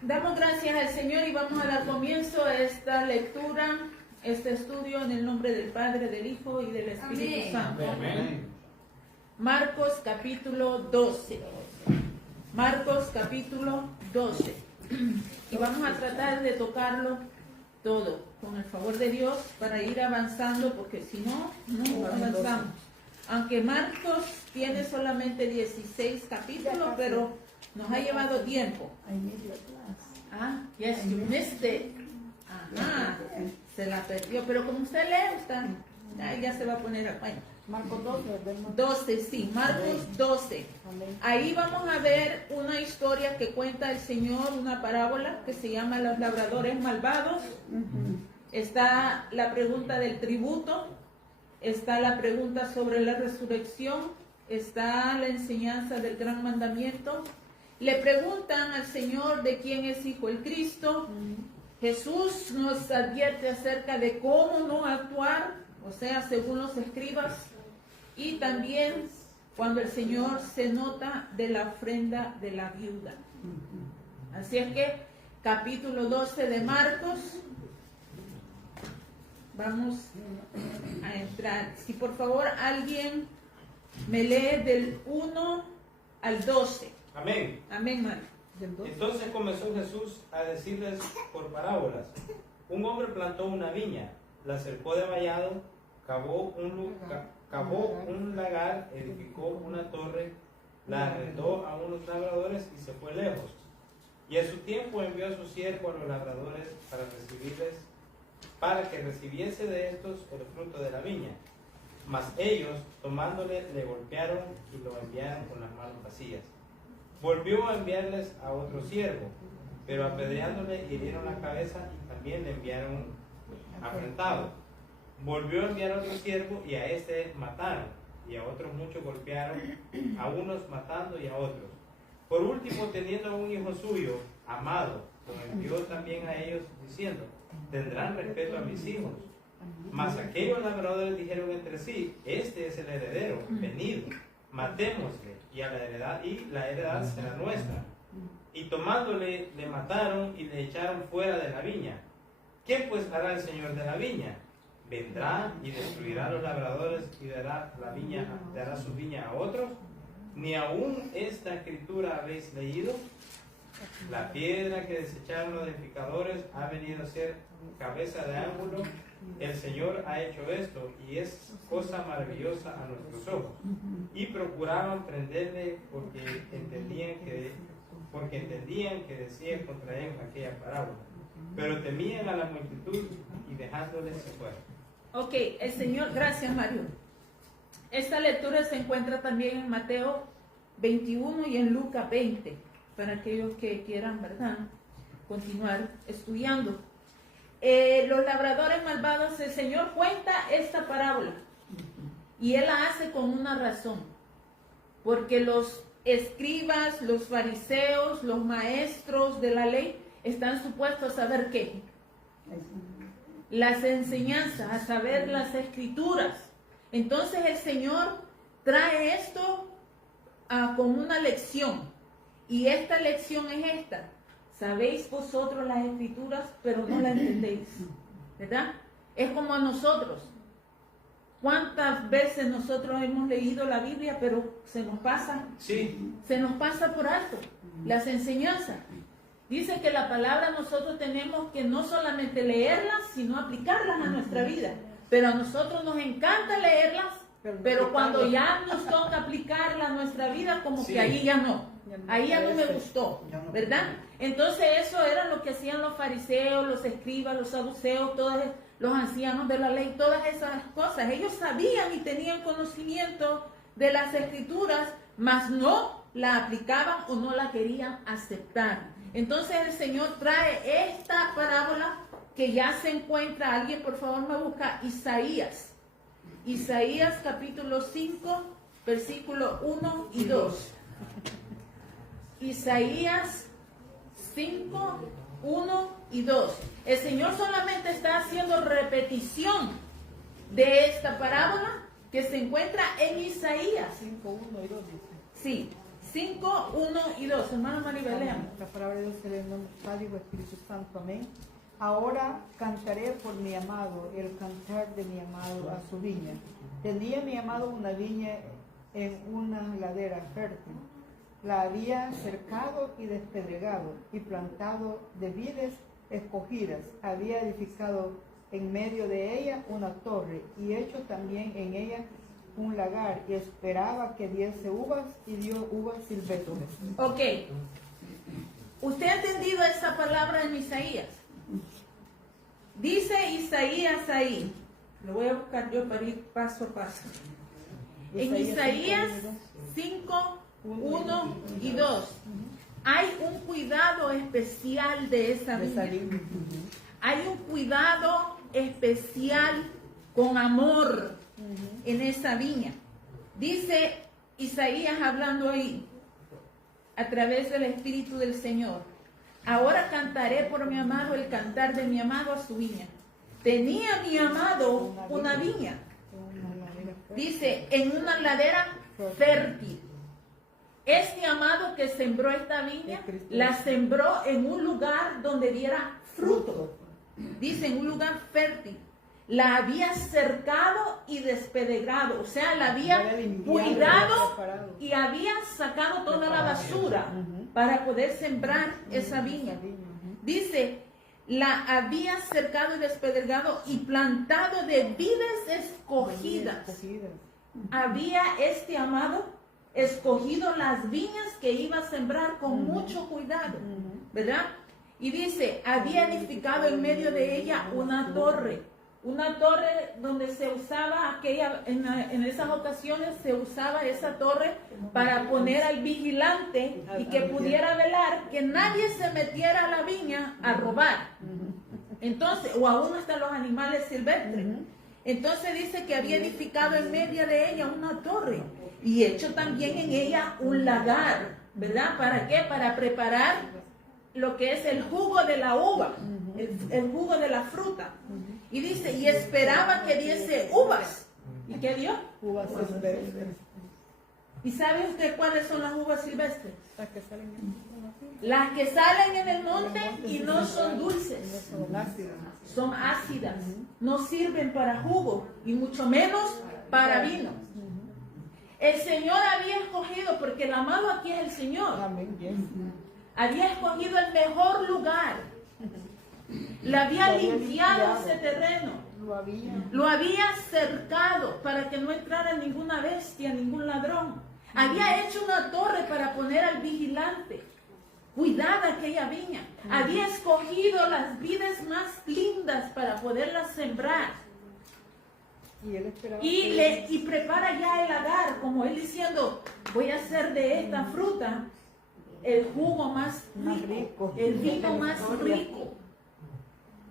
Damos gracias al Señor y vamos a dar comienzo a esta lectura, este estudio en el nombre del Padre, del Hijo y del Espíritu Amén. Santo. Amén. Marcos capítulo 12. Marcos capítulo 12. Y vamos a tratar de tocarlo todo, con el favor de Dios, para ir avanzando, porque si no, no avanzamos. Aunque Marcos tiene solamente 16 capítulos, pero nos ha llevado tiempo. Ah, yes, you missed it. Ajá, se la perdió. Pero como usted lee, ya se va a poner a cuenta. Marcos 12, 12, sí, Marcos 12. Ahí vamos a ver una historia que cuenta el Señor, una parábola que se llama Los labradores malvados. Está la pregunta del tributo, está la pregunta sobre la resurrección, está la enseñanza del gran mandamiento. Le preguntan al Señor de quién es hijo el Cristo. Jesús nos advierte acerca de cómo no actuar, o sea, según los escribas. Y también cuando el Señor se nota de la ofrenda de la viuda. Así es que capítulo 12 de Marcos, vamos a entrar. Si por favor alguien me lee del 1 al 12. Amén. Amén, Mario. Entonces comenzó Jesús a decirles por parábolas. Un hombre plantó una viña, la cercó de vallado, cavó un lagar, edificó una torre, la arrendó a unos labradores y se fue lejos. Y a su tiempo envió a su siervo a los labradores para que recibiese de estos el fruto de la viña. Mas ellos, tomándole, le golpearon y lo enviaron con las manos vacías. Volvió a enviarles a otro siervo, pero apedreándole hirieron la cabeza y también le enviaron afrentado. Volvió a enviar a otro siervo y a este mataron, y a otros muchos golpearon, a unos matando y a otros. Por último, teniendo un hijo suyo, amado, lo envió también a ellos diciendo, tendrán respeto a mis hijos. Mas aquellos labradores dijeron entre sí, este es el heredero, venid, matémosle, y la heredad será nuestra. Y tomándole, le mataron y le echaron fuera de la viña. ¿Qué pues hará el Señor de la viña? Vendrá y destruirá a los labradores y dará su viña a otros. ¿Ni aún esta escritura habéis leído? La piedra que desecharon los edificadores ha venido a ser cabeza de ángulo. El Señor ha hecho esto y es cosa maravillosa a nuestros ojos. Y procuraban prenderle porque entendían que decía contra él aquella parábola. Pero temían a la multitud y dejándole se fueron. Ok, el Señor, gracias Mario. Esta lectura se encuentra también en Mateo 21 y en Lucas 20, para aquellos que quieran, ¿verdad?, continuar estudiando. Los labradores malvados, el Señor cuenta esta parábola y Él la hace con una razón, porque los escribas, los fariseos, los maestros de la ley están supuestos a saber qué, las enseñanzas, a saber las escrituras. Entonces el Señor trae esto como una lección, y esta lección es esta: sabéis vosotros las escrituras, pero no las entendéis, ¿verdad? Es como a nosotros. ¿Cuántas veces nosotros hemos leído la Biblia, pero se nos pasa? Sí. Se nos pasa por alto las enseñanzas. Dice que la palabra nosotros tenemos que no solamente leerlas, sino aplicarlas a nuestra vida. Pero a nosotros nos encanta leerlas, pero cuando ya nos toca aplicarla a nuestra vida, como que ahí ya no. Ahí ya no me gustó, ¿verdad? Entonces eso era lo que hacían los fariseos, los escribas, los saduceos, todos los ancianos de la ley, todas esas cosas. Ellos sabían y tenían conocimiento de las escrituras, mas no la aplicaban o no la querían aceptar. Entonces el Señor trae esta parábola que ya se encuentra. Alguien por favor me busca Isaías. Isaías capítulo 5, versículo 1 y 2. Isaías 5, 1 y 2. El Señor solamente está haciendo repetición de esta parábola que se encuentra en Isaías 5, 1 y 2 dice. Sí, 5, 1 y 2. Hermana Maribel, leamos. La palabra de Dios se lee en nombre del Padre y del Espíritu Santo. Amén. Ahora cantaré por mi amado, el cantar de mi amado a su viña. Tenía mi amado una viña en una ladera fértil. La había cercado y despedregado y plantado de vides escogidas. Había edificado en medio de ella una torre y hecho también en ella un lagar, y esperaba que diese uvas, y dio uvas silvestres. Ok. ¿Usted ha entendido esa palabra en Isaías? Dice Isaías ahí. Lo voy a buscar yo para ir paso a paso. En Isaías 5, 1 y 2. Hay un cuidado especial de esa viña. Hay un cuidado especial con amor en esa viña. Dice Isaías hablando ahí, a través del Espíritu del Señor. Ahora cantaré por mi amado el cantar de mi amado a su viña. Tenía mi amado una viña. Dice, en una ladera fértil. Este amado que sembró esta viña, la sembró en un lugar donde diera fruto. Dice, en un lugar fértil. La había cercado y despedregado, o sea, la había cuidado y había sacado toda la basura para poder sembrar esa viña. Dice, la había cercado y despedregado y plantado de vides escogidas. Había este amado escogido las viñas que iba a sembrar con mucho cuidado, ¿verdad? Y dice, había edificado en medio de ella una torre donde se usaba en esas ocasiones se usaba esa torre para poner al vigilante y que pudiera velar que nadie se metiera a la viña a robar. Entonces, o aún hasta los animales silvestres. Entonces dice que había edificado en medio de ella una torre y hecho también en ella un lagar, ¿verdad? ¿Para qué? Para preparar lo que es el jugo de la uva, el jugo de la fruta. Y dice, y esperaba que diese uvas. ¿Y qué dio? Uvas silvestres. ¿Y sabe usted cuáles son las uvas silvestres? Las que salen Las que salen en el monte y no son dulces. son ácidas. Son ácidas. No sirven para jugo y mucho menos para vino. El Señor había escogido, porque el amado aquí es el Señor. Amén. Había escogido el mejor lugar. Le había limpiado ese terreno. Lo había cercado para que no entrara ninguna bestia, ningún ladrón. Había hecho una torre para poner al vigilante. Cuidada aquella viña. Había escogido las vides más lindas para poderlas sembrar. Y él esperaba Y prepara ya el lagar, como él diciendo, voy a hacer de esta fruta el jugo más rico, el vino más rico.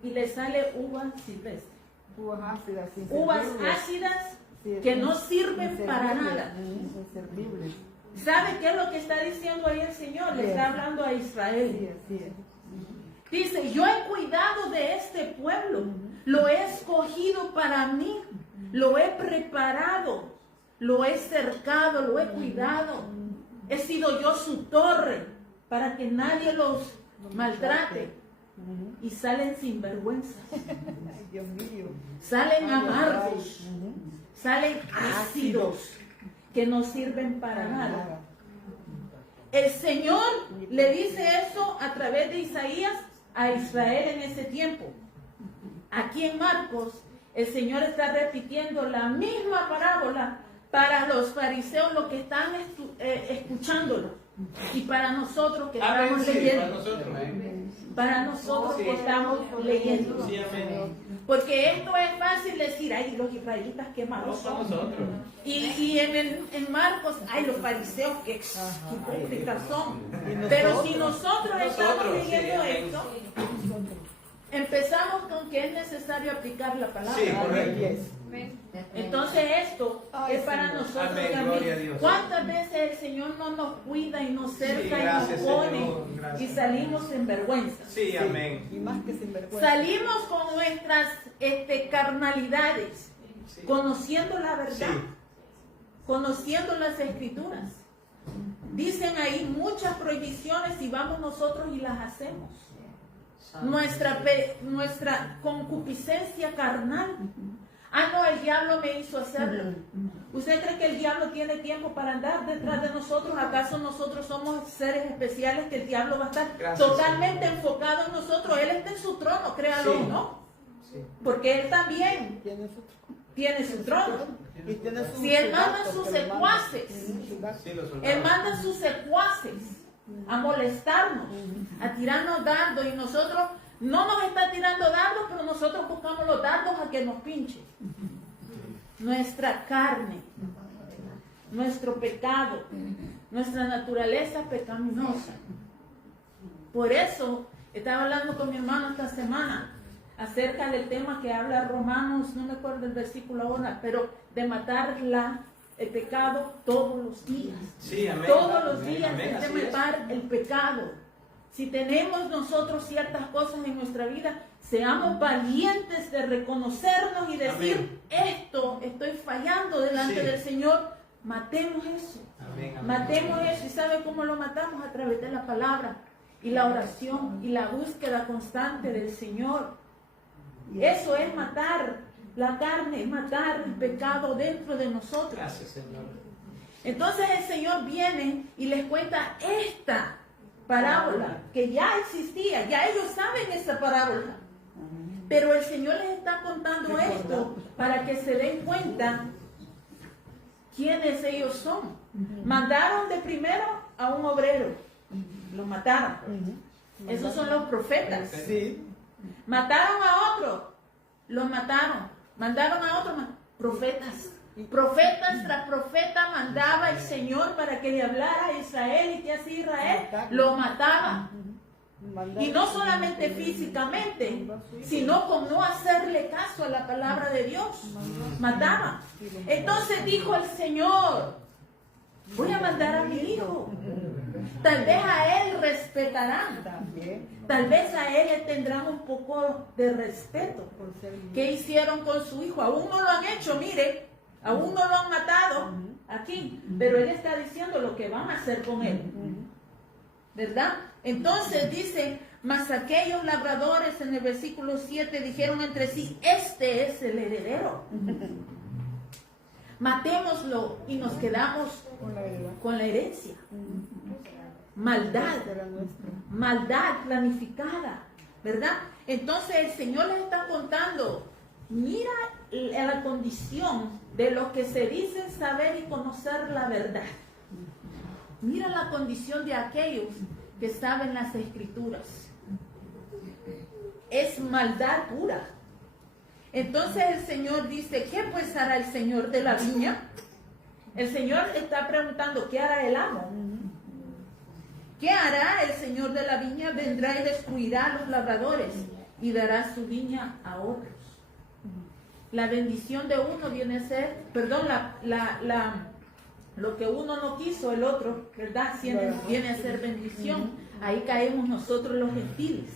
Y le sale uvas silvestres. Uvas ácidas que no sirven para nada. ¿Sabe qué es lo que está diciendo ahí el Señor? Le está hablando a Israel. Dice, yo he cuidado de este pueblo, lo he escogido para mí, lo he preparado, lo he cercado, lo he cuidado. He sido yo su torre para que nadie los maltrate. Y salen sin vergüenza. Salen amargos. Salen ácidos que no sirven para nada. El Señor le dice eso a través de Isaías a Israel en ese tiempo. Aquí en Marcos, el Señor está repitiendo la misma parábola para los fariseos, los que están escuchándolo, y para nosotros que estamos leyendo. Para nosotros que estamos leyendo. Porque esto es fácil decir, ay, los israelitas qué malos son. Y en Marcos, ay, los fariseos qué hipócritas son. Pero si nosotros estamos leyendo esto, empezamos con que es necesario aplicar la palabra. Sí, correcto. Entonces esto es para nosotros también. ¿Cuántas veces el Señor no nos cuida y nos cerca y nos pone y salimos en vergüenza? Sí, amén. Y más que sin vergüenza. Salimos con nuestras carnalidades, conociendo la verdad, conociendo las escrituras, Dicen ahí muchas prohibiciones y vamos nosotros y las hacemos. Nuestra concupiscencia carnal. Ah, no, el diablo me hizo hacerlo. ¿Usted cree que el diablo tiene tiempo para andar detrás de nosotros? ¿Acaso nosotros somos seres especiales que el diablo va a estar totalmente enfocado en nosotros? Él está en su trono, créalo, Sí. ¿no? Porque él también tiene su trono. Si él manda a sus secuaces, Sí, los soldados. él manda a sus secuaces a molestarnos, a tirarnos dardos, y nosotros no nos está tirando dardos, pero nosotros buscamos los dardos a que nos pinchen. Nuestra carne, nuestro pecado, nuestra naturaleza pecaminosa. Por eso estaba hablando con mi hermano esta semana acerca del tema que habla Romanos, no me acuerdo el versículo ahora, pero de matar el pecado todos los días. Sí, amén. Todos los Amén, días amén, es de así es. matar el pecado. Si tenemos nosotros ciertas cosas en nuestra vida, seamos valientes de reconocernos y decir, Amén. esto estoy fallando delante Sí. del Señor. Matemos eso. Amén, amén. Matemos eso. ¿Y sabe cómo lo matamos? A través de la palabra y la oración y la búsqueda constante del Señor. Eso es matar la carne, matar el pecado dentro de nosotros. Gracias, Señor. Entonces el Señor viene y les cuenta esta parábola que ya existía, ya ellos saben esa parábola. Pero el Señor les está contando esto para que se den cuenta quiénes ellos son. Mandaron de primero a un obrero, lo mataron. Esos son los profetas. Sí. Mataron a otro, los mataron. Mandaron a otro, profetas. Profetas tras profeta mandaba el Señor para que le hablara a Israel, y que así Israel lo mataba. Y no solamente físicamente, sino con no hacerle caso a la palabra de Dios. Mataba. Entonces dijo el Señor, voy a mandar a mi hijo. Tal vez a él respetarán. Tal vez a él tendrán un poco de respeto. ¿Qué hicieron con su hijo? Aún no lo han hecho, mire. Aún no lo han matado aquí. Pero él está diciendo lo que van a hacer con él. ¿Verdad? Entonces dice, mas aquellos labradores en el versículo 7 dijeron entre sí, este es el heredero. Matémoslo y nos quedamos con la herencia. Maldad, maldad planificada, ¿verdad? Entonces el Señor les está contando, mira la condición de los que se dicen saber y conocer la verdad. Mira la condición de aquellos que saben las Escrituras. Es maldad pura. Entonces el Señor dice, ¿qué pues hará el Señor de la viña? El Señor está preguntando, ¿qué hará el amo? ¿Qué hará el Señor de la viña? Vendrá y destruirá a los labradores y dará su viña a otros. La bendición de uno viene a ser, perdón, lo que uno no quiso, el otro, ¿verdad? Viene a ser bendición. Ahí caemos nosotros los gentiles,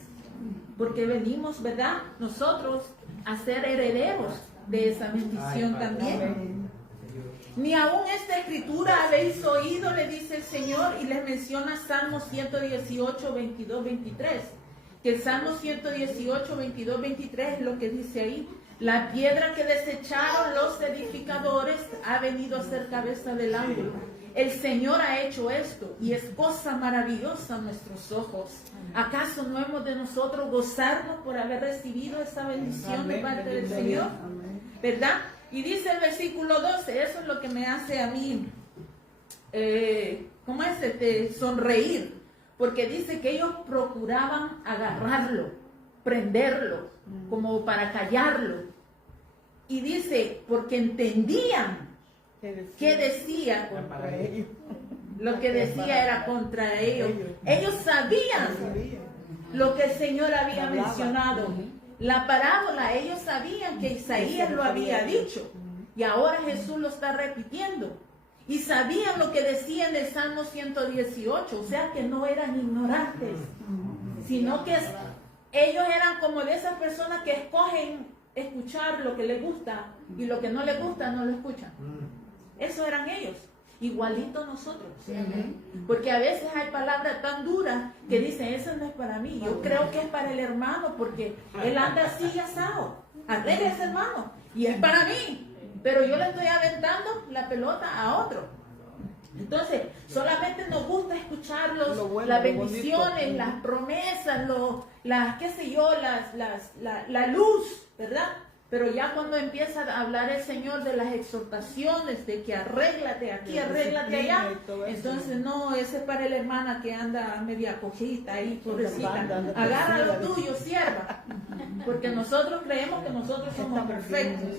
porque venimos, ¿verdad? Nosotros a ser herederos de esa bendición también. Ni aún esta escritura habéis oído, le dice el Señor, y les menciona Salmo 118, 22, 23. Que el Salmo 118, 22, 23 es lo que dice ahí. La piedra que desecharon los edificadores ha venido a ser cabeza del ángulo. El Señor ha hecho esto y es cosa maravillosa a nuestros ojos. ¿Acaso no hemos de nosotros gozarnos por haber recibido esa bendición de parte del Señor? ¿Verdad? Y dice el versículo 12, eso es lo que me hace a mí, ¿cómo es? Sonreír. Porque dice que ellos procuraban agarrarlo, prenderlo, como para callarlo. Y dice, porque entendían que decía, lo que decía era contra ellos. Ellos sabían lo que el Señor había mencionado. La parábola, ellos sabían que Isaías lo había dicho. Y ahora Jesús lo está repitiendo. Y sabían lo que decía en el Salmo 118. O sea que no eran ignorantes, sino que ellos eran como de esas personas que escogen escuchar lo que les gusta y lo que no les gusta no lo escuchan. Eso eran ellos. igualito nosotros. Porque a veces hay palabras tan duras que dicen, eso no es para mí, yo creo que es para el hermano, porque él anda así asado, arregle hermano, y es para mí, pero yo le estoy aventando la pelota a otro. Entonces, solamente nos gusta escuchar las bendiciones, las promesas, qué sé yo, la luz, ¿verdad? Pero ya cuando empieza a hablar el Señor de las exhortaciones, de que arréglate aquí, arréglate allá, entonces no, ese es para la hermana que anda media cojita ahí, pobrecita. Agarra lo tuyo, sierva. Porque nosotros creemos que nosotros somos perfectos.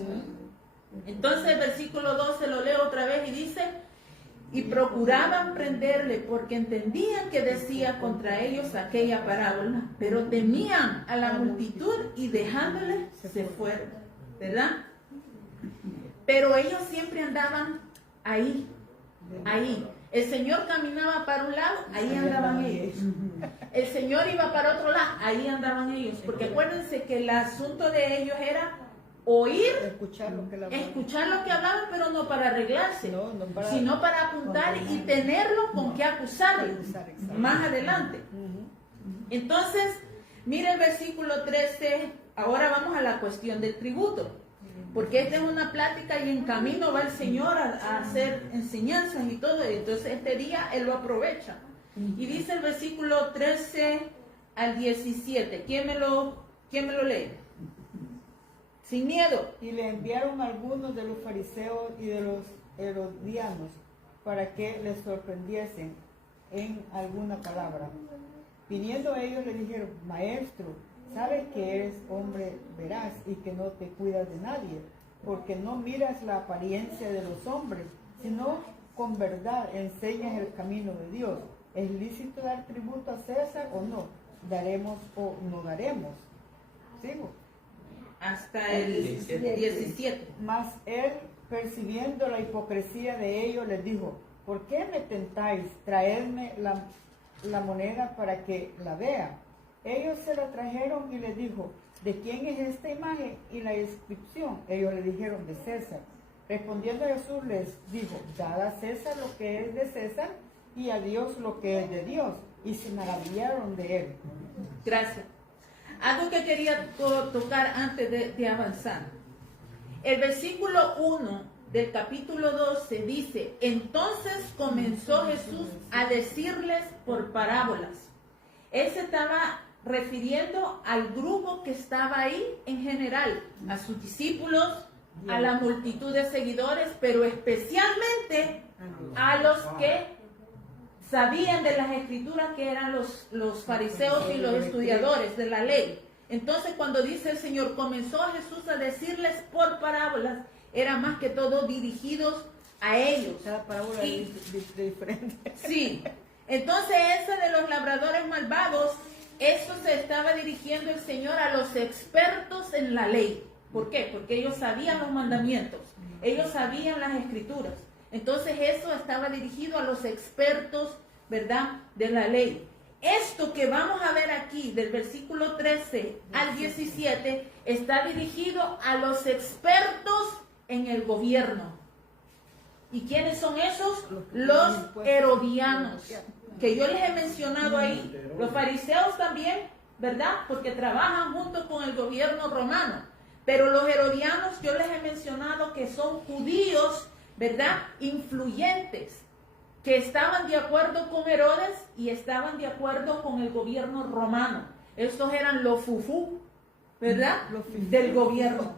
Entonces el versículo 12 lo leo otra vez y dice, y procuraban prenderle porque entendían que decía contra ellos aquella parábola, pero temían a la multitud y dejándole se fueron, ¿verdad? Pero ellos siempre andaban ahí. El Señor caminaba para un lado, ahí andaban ellos. El Señor iba para otro lado, ahí andaban ellos. Porque acuérdense que el asunto de ellos era oír, escuchar lo que hablaban, pero no para arreglarse, sino para apuntar y tenerlo con qué acusarlo más adelante. Entonces, mire el versículo 13, ahora vamos a la cuestión del tributo, porque esta es una plática y en camino va el Señor a hacer enseñanzas y todo, entonces este día Él lo aprovecha. Y dice el versículo 13 al 17, ¿quién me lo lee? Sin miedo. Y le enviaron algunos de los fariseos y de los herodianos para que les sorprendiesen en alguna palabra. Viniendo ellos le dijeron, maestro, sabes que eres hombre veraz y que no te cuidas de nadie, porque no miras la apariencia de los hombres, sino con verdad enseñas el camino de Dios. ¿Es lícito dar tributo a César o no? ¿Daremos o no daremos? ¿Sigo? Hasta el 17. Mas él, percibiendo la hipocresía de ellos, les dijo, ¿por qué me tentáis? Traedme la moneda para que la vea. Ellos se la trajeron y le dijo, ¿de quién es esta imagen y la inscripción? Ellos le dijeron, de César. Respondiendo Jesús les dijo, dad a César lo que es de César y a Dios lo que es de Dios. Y se maravillaron de él. Gracias. Algo que quería tocar antes de avanzar. El versículo 1 del capítulo 12 dice, entonces comenzó Jesús a decirles por parábolas. Él se estaba refiriendo al grupo que estaba ahí en general, a sus discípulos, a la multitud de seguidores, pero especialmente a los que sabían de las escrituras, que eran los fariseos y los estudiadores de la ley. Entonces cuando dice el Señor, comenzó a Jesús a decirles por parábolas, era más que todo dirigidos a ellos. Cada parábola es diferente. Sí, entonces ese de los labradores malvados, eso se estaba dirigiendo el Señor a los expertos en la ley. ¿Por qué? Porque ellos sabían los mandamientos, ellos sabían las escrituras. Entonces eso estaba dirigido a los expertos, ¿verdad?, de la ley. Esto que vamos a ver aquí, del versículo 13 al 17, está dirigido a los expertos en el gobierno. ¿Y quiénes son esos? Los herodianos, que yo les he mencionado ahí. Los fariseos también, ¿verdad?, porque trabajan junto con el gobierno romano. Pero los herodianos, yo les he mencionado que son judíos, ¿verdad?, influyentes, que estaban de acuerdo con Herodes y estaban de acuerdo con el gobierno romano. Estos eran los fufú, ¿verdad?, del gobierno,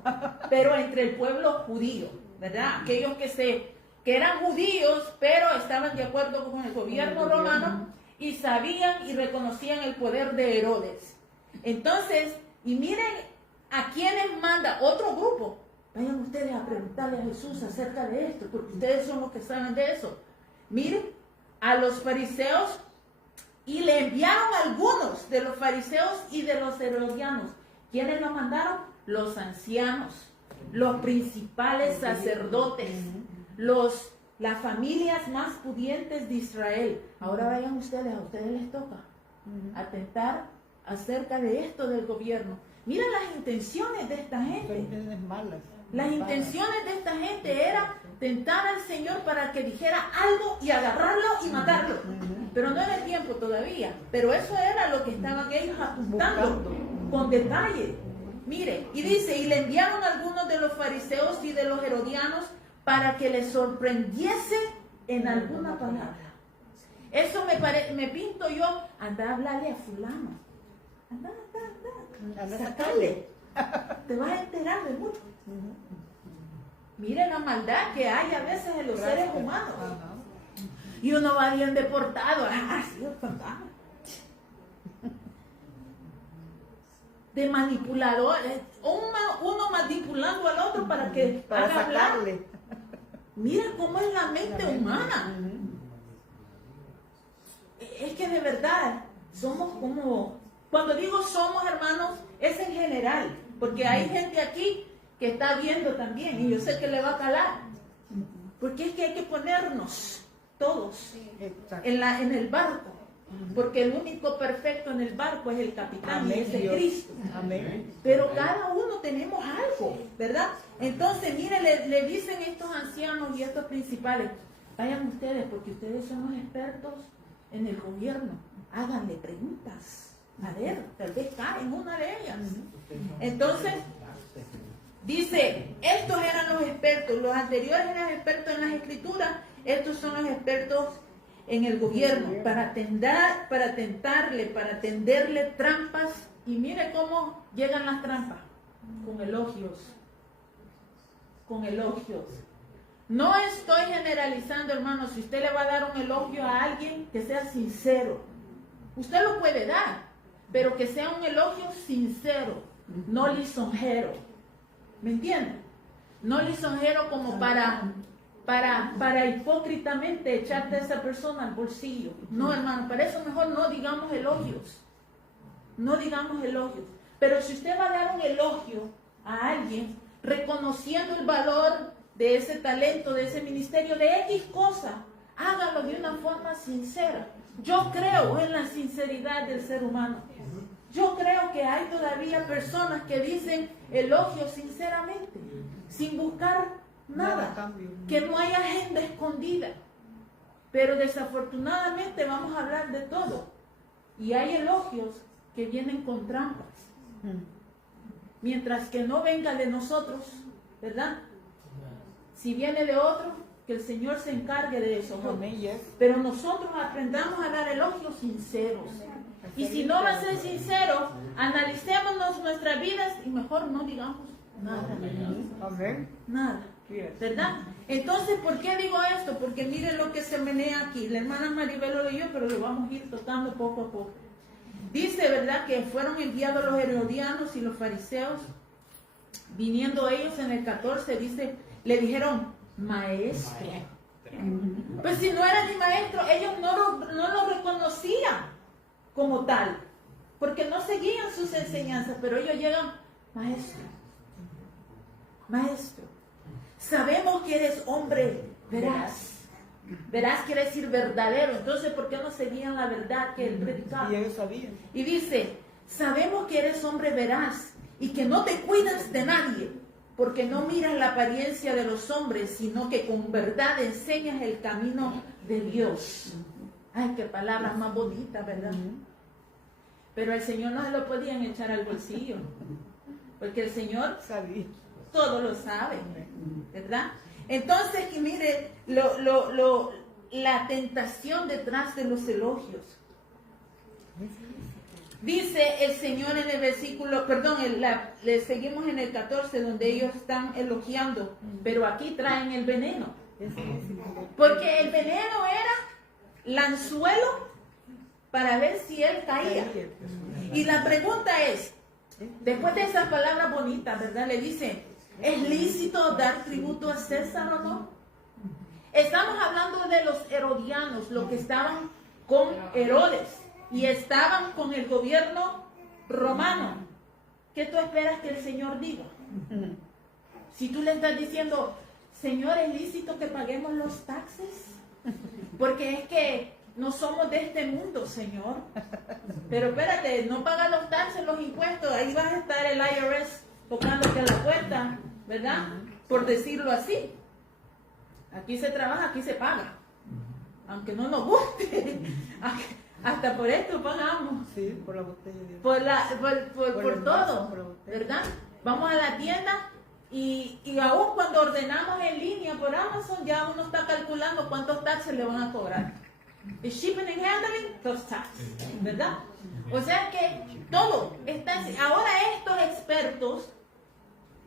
pero entre el pueblo judío, ¿verdad? Aquellos que eran judíos, pero estaban de acuerdo con el gobierno romano y sabían y reconocían el poder de Herodes. Entonces, y miren a quienes manda otro grupo. Vayan ustedes a preguntarle a Jesús acerca de esto, porque ustedes son los que saben de eso. Miren, a los fariseos, y le enviaron algunos de los fariseos y de los herodianos. ¿Quiénes los mandaron? Los ancianos, los principales sacerdotes, las familias más pudientes de Israel. Ahora vayan ustedes, a ustedes les toca atentar acerca de esto del gobierno. Mira las intenciones de esta gente. Malas. Las intenciones de esta gente era tentar al Señor para que dijera algo y agarrarlo y matarlo. Pero no era el tiempo todavía. Pero eso era lo que estaban ellos apuntando con detalle. Mire, y dice, y le enviaron algunos de los fariseos y de los herodianos para que les sorprendiese en alguna palabra. Eso me pinto yo, anda a hablarle a fulano. Anda, sacale. Te vas a enterar de mucho. Mire la maldad que hay a veces en los seres humanos. Y uno va bien deportado. Sí, fantasma. De manipuladores, uno manipulando al otro para que haga sacarle. hablar. Mira cómo es la mente humana. Es que de verdad somos como, cuando digo somos, hermanos, es en general, porque hay gente aquí que está viendo también y yo sé que le va a calar, porque es que hay que ponernos todos en el barco. Porque el único perfecto en el barco es el capitán, y ese es Cristo. Amén. Pero cada uno tenemos algo, ¿verdad? Entonces, mire, le dicen estos ancianos y estos principales, vayan ustedes, porque ustedes son los expertos en el gobierno, háganle preguntas, a ver, tal vez caen una de ellas. Entonces, dice, estos eran los expertos, los anteriores eran expertos en las escrituras, estos son los expertos en el gobierno, para tentarle, para tenderle trampas. Y mire cómo llegan las trampas, con elogios, con elogios. No estoy generalizando, hermano. Si usted le va a dar un elogio a alguien, que sea sincero. Usted lo puede dar, pero que sea un elogio sincero, no lisonjero. ¿Me entiende? No lisonjero como para hipócritamente echarte a esa persona al bolsillo. No, hermano, para eso mejor no digamos elogios. No digamos elogios. Pero si usted va a dar un elogio a alguien, reconociendo el valor de ese talento, de ese ministerio, de X cosa, hágalo de una forma sincera. Yo creo en la sinceridad del ser humano. Yo creo que hay todavía personas que dicen elogios sinceramente, sin buscar nada, que no hay agenda escondida. Pero desafortunadamente vamos a hablar de todo. Y hay elogios que vienen con trampas. Mientras que no venga de nosotros, ¿verdad? Si viene de otro, que el Señor se encargue de eso. Pero nosotros aprendamos a dar elogios sinceros. Y si no va a ser sincero, analicémonos nuestras vidas y mejor no digamos nada. Nada. ¿Verdad? Entonces, ¿por qué digo esto? Porque miren lo que se menea aquí. La hermana Maribel lo leyó, pero lo vamos a ir tocando poco a poco. Dice, ¿verdad?, que fueron enviados los herodianos y los fariseos. Viniendo ellos en el 14, dice, le dijeron, maestro. Pues si no era ni maestro, ellos no lo reconocían como tal, porque no seguían sus enseñanzas, pero ellos llegan, maestro. Maestro. Sabemos que eres hombre veraz. Veraz quiere decir verdadero. Entonces, ¿por qué no seguían la verdad que él predicaba? Y ellos sabían. Y dice, sabemos que eres hombre veraz y que no te cuidas de nadie, porque no miras la apariencia de los hombres, sino que con verdad enseñas el camino de Dios. Ay, qué palabras más bonitas, ¿verdad? Pero el Señor no se lo podían echar al bolsillo, porque el Señor sabía. Todo lo sabe, ¿verdad? Entonces, y mire, la tentación detrás de los elogios. Dice el Señor en el versículo, le seguimos en el 14, donde ellos están elogiando, pero aquí traen el veneno. Porque el veneno era el anzuelo para ver si él caía. Y la pregunta es, después de esas palabras bonitas, ¿verdad? Le dice, ¿es lícito dar tributo a César o no? Estamos hablando de los herodianos, los que estaban con Herodes y estaban con el gobierno romano. ¿Qué tú esperas que el Señor diga? Si tú le estás diciendo, Señor, ¿es lícito que paguemos los taxes? Porque es que no somos de este mundo, Señor. Pero espérate, no pagas los taxes, los impuestos, ahí vas a estar el IRS tocándote a la puerta, ¿verdad? Por decirlo así. Aquí se trabaja, aquí se paga. Aunque no nos guste. Hasta por esto pagamos. Sí, por la botella de Por el todo, vaso, por la botella. ¿verdad? Vamos a la tienda y aún cuando ordenamos en línea por Amazon, ya uno está calculando cuántos taxes le van a cobrar. El shipping and handling, los taxes, ¿verdad? O sea que todo está. Ahora estos expertos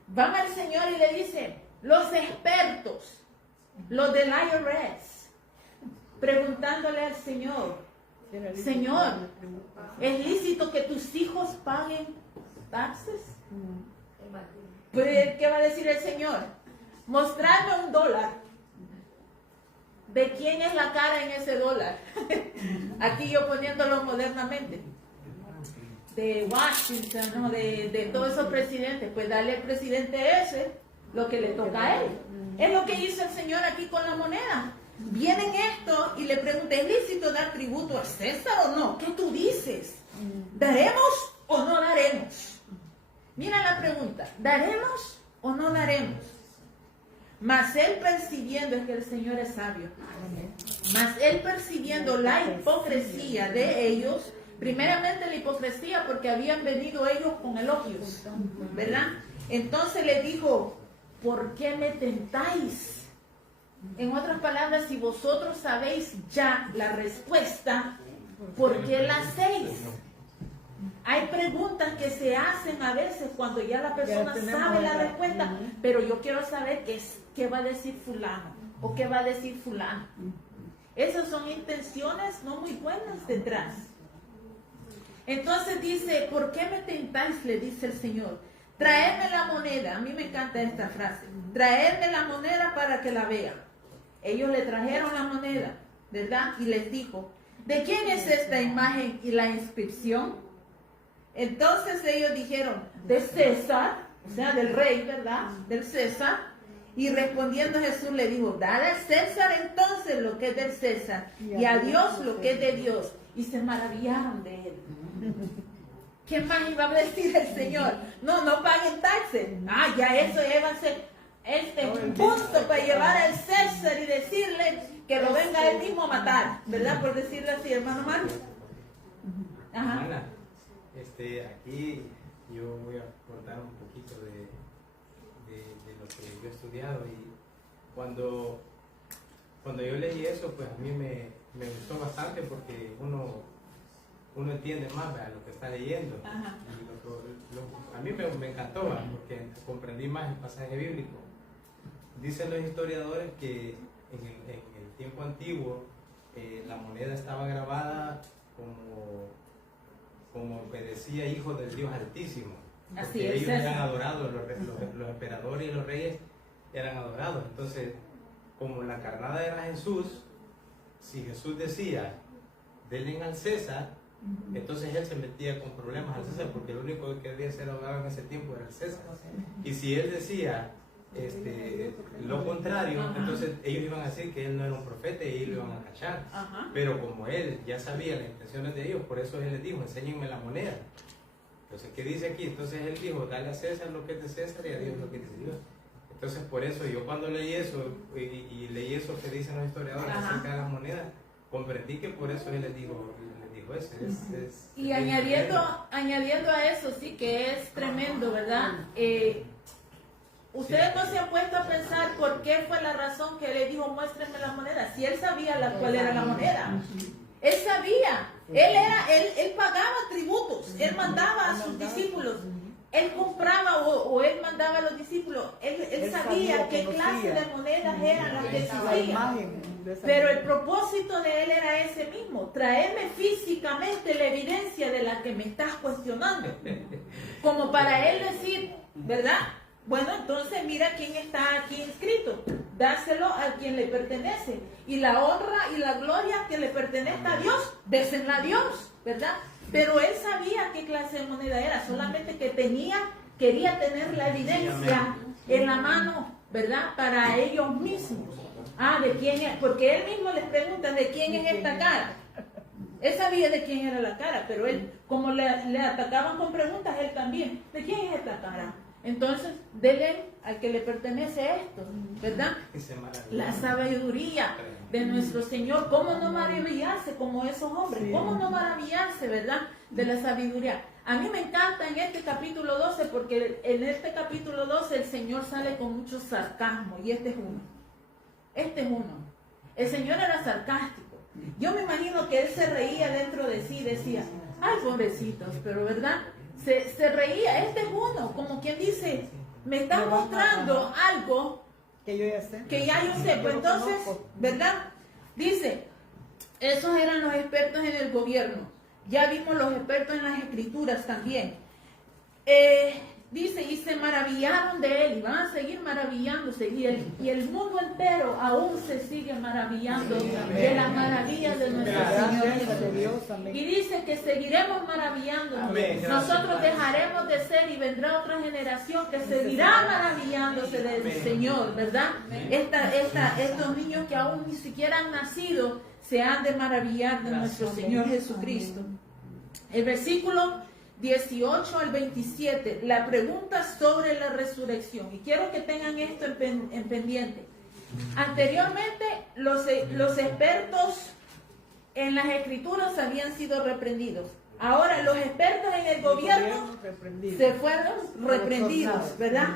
van al Señor y le dicen, los expertos, los del IRS, preguntándole al Señor, Señor, ¿es lícito que tus hijos paguen taxes? Pues, ¿qué va a decir el Señor? Mostrarme $1. ¿De quién es la cara en ese dólar? Aquí yo poniéndolo modernamente. De Washington, ¿no? De todos esos presidentes. Pues dale al presidente ese lo que le toca a él. Es lo que hizo el Señor aquí con la moneda. Vienen esto y le preguntan, ¿es lícito dar tributo a César o no? ¿Qué tú dices? ¿Daremos o no daremos? Mira la pregunta, ¿daremos o no daremos? Mas él percibiendo, es que el Señor es sabio, mas él percibiendo la hipocresía de ellos, primeramente la hipocresía porque habían venido ellos con elogios, ¿verdad? Entonces le dijo, ¿por qué me tentáis? En otras palabras, si vosotros sabéis ya la respuesta, ¿por qué la hacéis? Hay preguntas que se hacen a veces cuando ya la persona sabe la respuesta, pero yo quiero saber qué va a decir fulano o qué va a decir fulano. Esas son intenciones no muy buenas detrás. Entonces dice, ¿por qué me tentáis? Le dice el Señor. Traedme la moneda. A mí me encanta esta frase. Traedme la moneda para que la vea. Ellos le trajeron la moneda, ¿verdad? Y les dijo, ¿de quién es esta imagen y la inscripción? Entonces ellos dijeron, de César, o sea, del rey, ¿verdad? Del César. Y respondiendo Jesús le dijo, dale a César entonces lo que es del César y a Dios lo que es de Dios. Y se maravillaron de él. ¿Qué más iba a decir el Señor? No paguen taxes. Ya eso va a ser un punto para llevar al César y decirle que lo venga él mismo a matar, ¿verdad? Por decirlo así, hermano Mario. Ajá. Hermana, aquí yo voy a contar un poquito de lo que yo he estudiado y cuando yo leí eso, pues a mí me gustó bastante porque uno entiende más, ¿verdad?, lo que está leyendo. Ajá. Y a mí me encantó, ¿verdad?, porque comprendí más el pasaje bíblico. Dicen los historiadores que en el tiempo antiguo la moneda estaba grabada como que decía hijo del Dios Altísimo. Así Porque es, ellos eran adorados, los emperadores y los reyes eran adorados. Entonces, como la carnada era Jesús, si Jesús decía, denle al César, entonces él se metía con problemas al César, porque el único que quería ser adorado en ese tiempo era el César. Y si él decía lo contrario, entonces ellos iban a decir que él no era un profeta y ellos lo iban a cachar. Pero como él ya sabía las intenciones de ellos, por eso él les dijo, enséñenme la moneda. Entonces, ¿qué dice aquí? Entonces él dijo, dale a César lo que es de César y a Dios lo que es de Dios. Entonces, por eso yo cuando leí eso y leí eso que dicen los historiadores acerca de las monedas, comprendí que por eso él les dijo eso. Y añadiendo a eso, sí, que es tremendo, ¿verdad? Ustedes no se han puesto a pensar por qué fue la razón que le dijo, muéstrenme la moneda. Si él sabía cuál era la moneda. Él sabía. Él pagaba tributos. Él mandaba a sus discípulos. Él compraba o él mandaba a los discípulos. Él sabía qué clase de monedas eran las que existían. Pero el propósito de él era ese mismo. Traerme físicamente la evidencia de la que me estás cuestionando. Como para él decir, ¿verdad? Bueno, entonces mira quién está aquí inscrito. Dáselo a quien le pertenece. Y la honra y la gloria que le pertenece a Dios, désenla a Dios, ¿verdad? Pero él sabía qué clase de moneda era, solamente que quería tener la evidencia en la mano, ¿verdad? Para ellos mismos. ¿De quién es? Porque él mismo les pregunta, ¿de quién es esta cara? Él sabía de quién era la cara, pero él, como le atacaban con preguntas, él también, ¿de quién es esta cara? Entonces, denle al que le pertenece esto, ¿verdad? Ese maravilloso. La sabiduría de nuestro Señor. ¿Cómo no maravillarse como esos hombres? Sí. ¿Cómo no maravillarse, verdad? De la sabiduría. A mí me encanta en este capítulo 12 porque en este capítulo 12 el Señor sale con mucho sarcasmo y este es uno. Este es uno. El Señor era sarcástico. Yo me imagino que Él se reía dentro de sí y decía, ay, pobrecitos, pero ¿verdad? Se reía. Este es uno, como quien dice, me está mostrando algo Que yo ya sé. que ya yo sé. Pues entonces, ¿verdad? Dice, esos eran los expertos en el gobierno. Ya vimos los expertos en las escrituras también. Dice, y se maravillaron de él, y van a seguir maravillándose, y el mundo entero aún se sigue maravillando de las maravillas de nuestro Señor Gracias de Jesús. Dios, amén. Y dice que seguiremos maravillándonos. Amén. Nosotros dejaremos de ser y vendrá otra generación que seguirá maravillándose del Amén. Señor, ¿verdad? Estos niños que aún ni siquiera han nacido se han de maravillar de nuestro Señor Jesucristo. El versículo 18 al 27, la pregunta sobre la resurrección. Y quiero que tengan esto en pendiente. Anteriormente, los expertos en las escrituras habían sido reprendidos. Ahora, los expertos en el gobierno se fueron reprendidos, ¿verdad?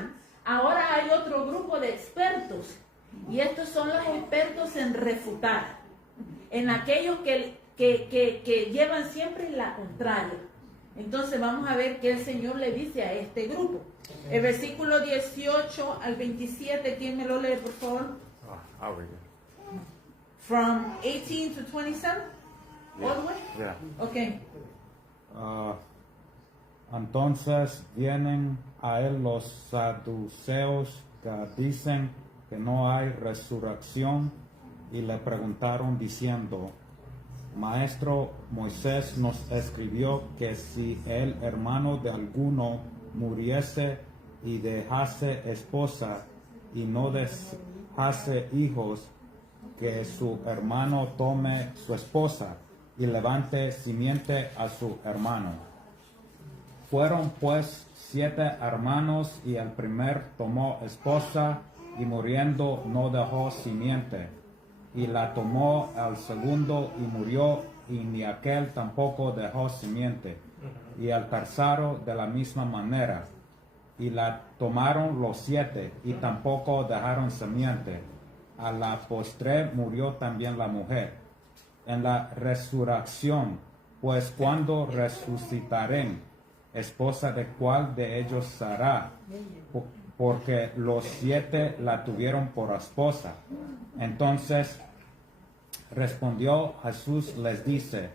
Ahora hay otro grupo de expertos. Y estos son los expertos en refutar. En aquellos que llevan siempre la contraria. Entonces vamos a ver qué el Señor le dice a este grupo. El versículo 18 al 27, ¿quién me lo lee, por favor? I'll read it. From 18 to 27? All the way? Yeah. Okay. Entonces vienen a él los saduceos que dicen que no hay resurrección y le preguntaron diciendo, Maestro, Moisés nos escribió que si el hermano de alguno muriese y dejase esposa y no dejase hijos, que su hermano tome su esposa y levante simiente a su hermano. Fueron pues 7 hermanos y el primer tomó esposa y muriendo no dejó simiente. Y la tomó al segundo y murió, y ni aquel tampoco dejó simiente. Y el tercero de la misma manera. Y la tomaron los 7 y tampoco dejaron simiente. A la postre murió también la mujer. En la resurrección, pues cuando resucitaren, esposa de cuál de ellos será, porque los 7 la tuvieron por esposa. Entonces respondió Jesús, les dice,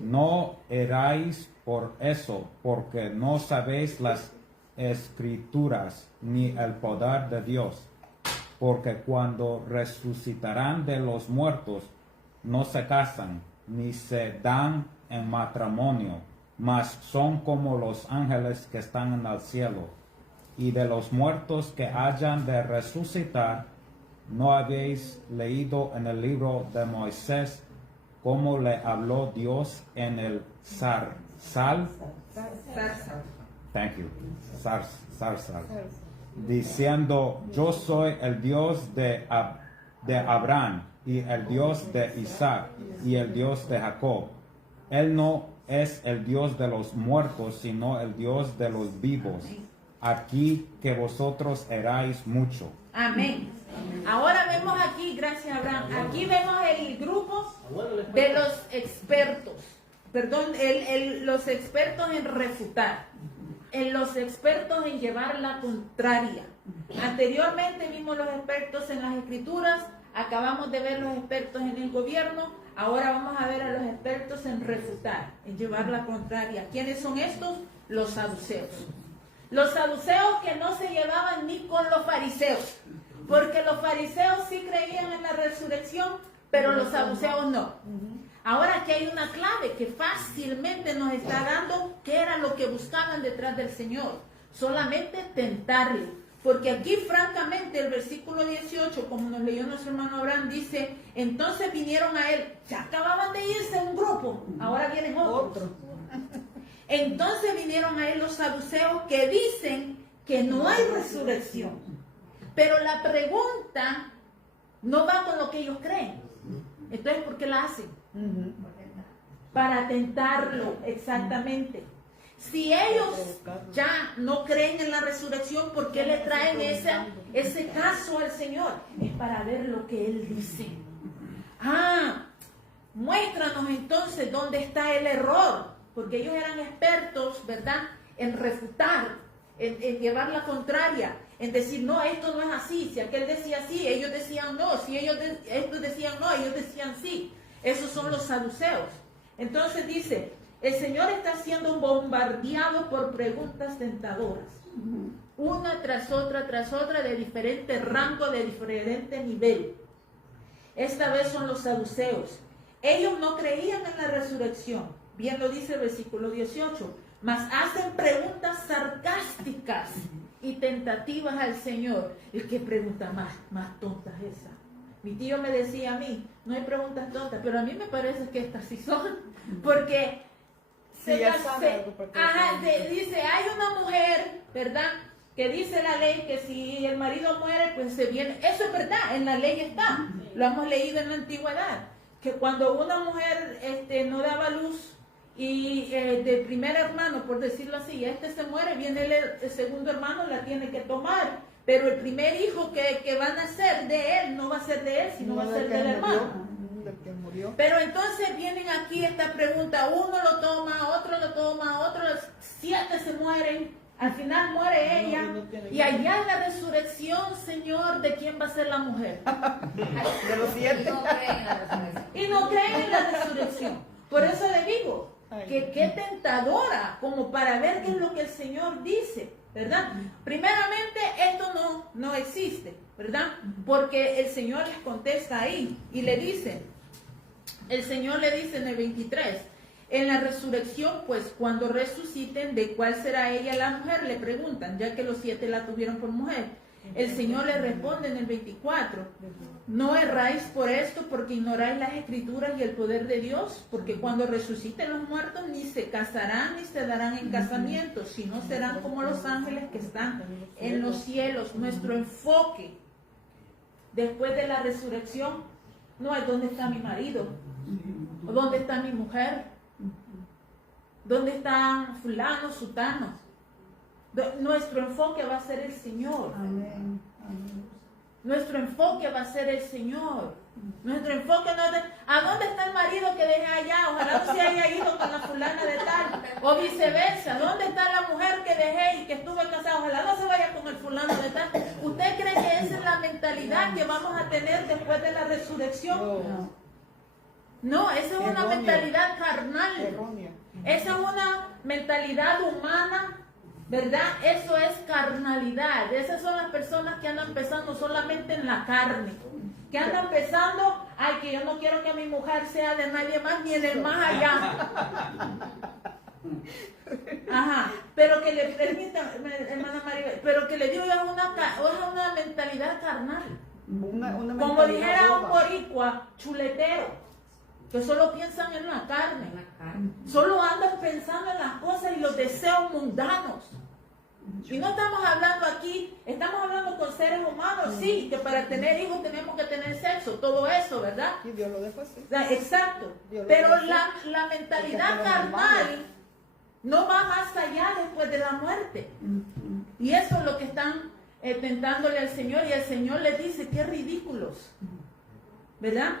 no eráis por eso, porque no sabéis las escrituras ni el poder de Dios, porque cuando resucitarán de los muertos, no se casan, ni se dan en matrimonio, mas son como los ángeles que están en el cielo. Y de los muertos que hayan de resucitar, ¿no habéis leído en el libro de Moisés cómo le habló Dios en el Zarzal? Thank you. Zarzal. Diciendo, yo soy el Dios de Abraham y el Dios de Isaac y el Dios de Jacob. Él no es el Dios de los muertos, sino el Dios de los vivos. Aquí que vosotros erais mucho. Amén. Ahora vemos aquí, gracias Abraham, aquí vemos el grupo de los expertos, los expertos en refutar, en los expertos en llevar la contraria. Anteriormente vimos los expertos en las escrituras, acabamos de ver los expertos en el gobierno, ahora vamos a ver a los expertos en refutar, en llevar la contraria. ¿Quiénes son estos? Los saduceos. Los saduceos que no se llevaban ni con los fariseos, porque los fariseos sí creían en la resurrección, pero los saduceos no. Ahora aquí hay una clave que fácilmente nos está dando qué era lo que buscaban detrás del Señor. Solamente tentarle. Porque aquí francamente el versículo 18, como nos leyó nuestro hermano Abraham, dice, entonces vinieron a él, ya acababan de irse un grupo, ahora vienen otros. Entonces vinieron a él los saduceos que dicen que no hay resurrección. Pero la pregunta no va con lo que ellos creen. Entonces, ¿por qué la hacen? Para tentarlo, exactamente. Si ellos ya no creen en la resurrección, ¿por qué le traen ese caso al Señor? Es para ver lo que Él dice. Muéstranos entonces dónde está el error, porque ellos eran expertos, ¿verdad?, en refutar, en llevar la contraria, en decir, no, esto no es así. Si aquel decía sí, ellos decían no. Si estos decían no, ellos decían sí. Esos son los saduceos. Entonces dice, el Señor está siendo bombardeado por preguntas tentadoras, una tras otra, de diferente rango, de diferente nivel. Esta vez son los saduceos. Ellos no creían en la resurrección. Bien lo dice el versículo 18. Mas hacen preguntas sarcásticas y tentativas al Señor. El que pregunta más tonta es esa. Mi tío me decía a mí, no hay preguntas tontas, pero a mí me parece que estas sí son. Porque dice, hay una mujer, ¿verdad?, que dice la ley que si el marido muere, pues se viene. Eso es verdad, en la ley está. Lo hemos leído en la antigüedad. Que cuando una mujer no daba luz y del primer hermano, por decirlo así, se muere, viene el segundo hermano, la tiene que tomar. Pero el primer hijo que va a nacer de él, no va a ser de él, sino va a ser del hermano. Pero entonces vienen aquí esta pregunta, uno lo toma, otros 7 se mueren, al final muere ella, y allá en la resurrección, Señor, ¿de quién va a ser la mujer? De los 7. Y no creen en la resurrección. Por eso le digo, que qué tentadora, como para ver qué es lo que el Señor dice, ¿verdad? Primeramente, esto no existe, ¿verdad? Porque el Señor les contesta ahí y le dice, el Señor le dice en el 23, en la resurrección, pues cuando resuciten, ¿de cuál será ella la mujer? Le preguntan, ya que los 7 la tuvieron por mujer. El Señor le responde en el 24, no erráis por esto, porque ignoráis las escrituras y el poder de Dios, porque cuando resuciten los muertos ni se casarán ni se darán en casamiento, sino serán como los ángeles que están en los cielos. Nuestro enfoque después de la resurrección no es dónde está mi marido, o dónde está mi mujer, dónde están fulanos, sutanos. Nuestro enfoque va a ser el Señor. Amén. Nuestro enfoque va a ser el Señor. Nuestro enfoque no es ¿a dónde está el marido que dejé allá? Ojalá no se haya ido con la fulana de tal. O viceversa. ¿Dónde está la mujer que dejé y que estuve casada? Ojalá no se vaya con el fulano de tal. ¿Usted cree que esa es la mentalidad que vamos a tener después de la resurrección? No, esa es una mentalidad carnal. Esa es una mentalidad humana, ¿verdad? Eso es carnalidad. Esas son las personas que andan pensando solamente en la carne. Que andan pensando, ay, que yo no quiero que mi mujer sea de nadie más ni en el más allá. Ajá, pero que le permita, hermana María, pero que le digo yo, es una mentalidad carnal. Una Como dijera un boricua, chuletero. Que solo piensan en la carne. Solo andan pensando en las cosas y los deseos mundanos. Y no estamos hablando aquí, estamos hablando con seres humanos, sí, que para tener hijos tenemos que tener sexo, todo eso, ¿verdad? Y Dios lo dejó así. Exacto. Pero la mentalidad carnal no va más allá después de la muerte. Y eso es lo que están tentándole al Señor, y el Señor les dice, qué ridículos, ¿verdad?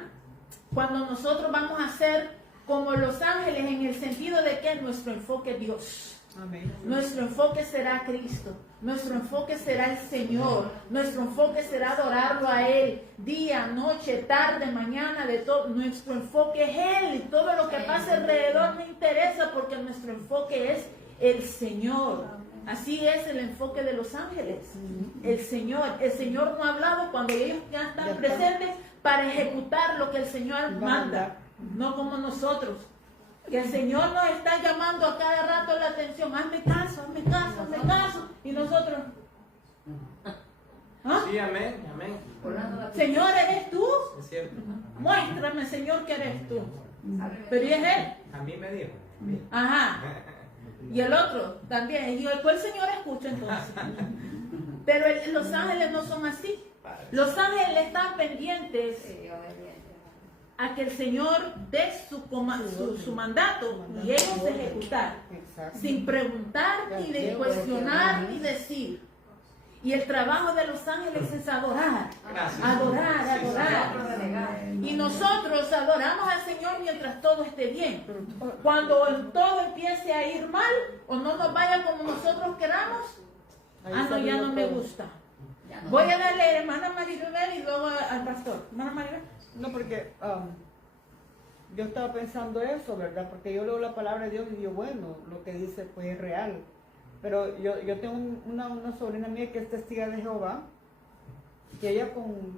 Cuando nosotros vamos a ser como los ángeles en el sentido de que nuestro enfoque es Dios. Amén. Nuestro enfoque será Cristo. Nuestro enfoque será el Señor. Nuestro enfoque será adorarlo a Él. Día, noche, tarde, mañana, de todo. Nuestro enfoque es Él. Y todo lo que pase alrededor no interesa porque nuestro enfoque es el Señor. Así es el enfoque de los ángeles. El Señor. El Señor no ha hablado cuando ellos ya están presentes para ejecutar lo que el Señor manda. No como nosotros. Que el Señor nos está llamando a cada rato la atención. Hazme caso, hazme caso, hazme caso. Y nosotros... ¿ah? Sí, amén, amén. Señor, ¿eres tú? Es cierto. Muéstrame, Señor, que eres tú. Pero ¿y es Él? A mí me dijo. Ajá. Y el otro también. Y después el Señor escucha entonces. Pero los ángeles no son así. Los ángeles están pendientes a que el Señor dé su mandato y ellos ejecutar. Exacto. Sin preguntar, ni de cuestionar, ni decir. Y el trabajo de los ángeles es adorar. Gracias. Adorar, Sí, adorar. Y nosotros adoramos al Señor mientras todo esté bien. Cuando todo empiece a ir mal o no nos vaya como nosotros queramos, no, ya no me gusta. Voy a darle a hermana Maribel y luego al pastor. Hermana Maribel. No, porque yo estaba pensando eso, ¿verdad? Porque yo leo la palabra de Dios y digo, bueno, lo que dice pues es real. Pero yo tengo una sobrina mía que es testiga de Jehová, que ella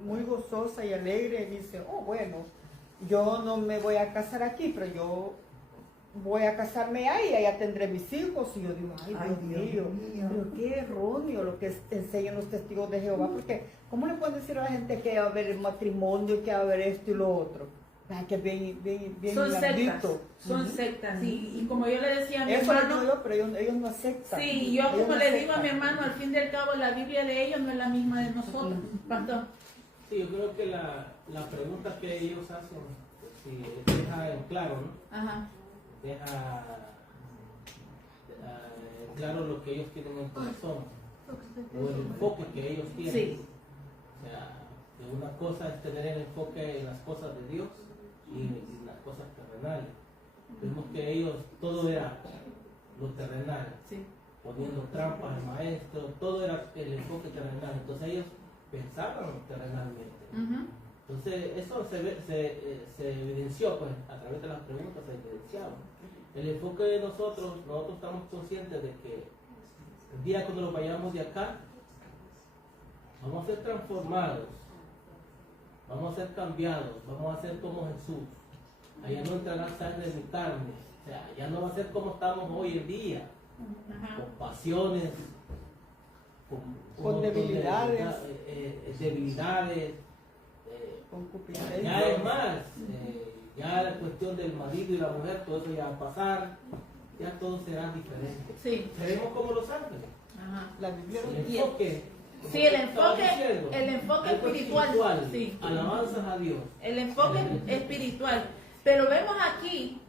muy gozosa y alegre dice, oh, bueno, yo no me voy a casar aquí, pero yo voy a casarme allá y allá tendré mis hijos. Y yo digo, ay, Dios mío, pero qué erróneo lo que enseñan los testigos de Jehová, porque ¿cómo le pueden decir a la gente que va a haber matrimonio, que va a haber esto y lo otro? Que bien Son sectas, blandito. son sectas. Y como yo le decía a mi Eso lo hermano, digo yo, pero ellos no aceptan. sí, yo Ellos como no le digo a mi aceptan. hermano, al fin del cabo la Biblia de ellos no es la misma de nosotros. Pastor. Sí, yo creo que la pregunta que ellos hacen, si deja en claro, ¿no? Ajá. Deja en claro lo que ellos tienen en el corazón, o el enfoque que ellos tienen. Sí. O sea, que una cosa es tener el enfoque en las cosas de Dios y las cosas terrenales. Vemos que ellos, todo era lo terrenal, Sí. poniendo trampas al maestro, todo era el enfoque terrenal. Entonces ellos pensaban terrenalmente. Ujú. Entonces eso se evidenció, pues a través de las preguntas se evidenciaba. El enfoque de nosotros estamos conscientes de que el día cuando nos vayamos de acá, vamos a ser transformados, vamos a ser cambiados, vamos a ser como Jesús. Allá no entrará sangre en mi carne, o sea, ya no va a ser como estamos hoy en día, Ajá. con pasiones, Con debilidades. debilidades. Concupiscencia. Ya es más, ya la cuestión del marido y la mujer, todo eso ya va a pasar, ya todo será diferente. Sí. Seremos como los ángeles. Ajá. La Biblia El enfoque, Sí, el estaba enfoque, diciendo, el enfoque algo espiritual. Sí. Alabanzas a Dios. El enfoque espiritual. Pero vemos aquí,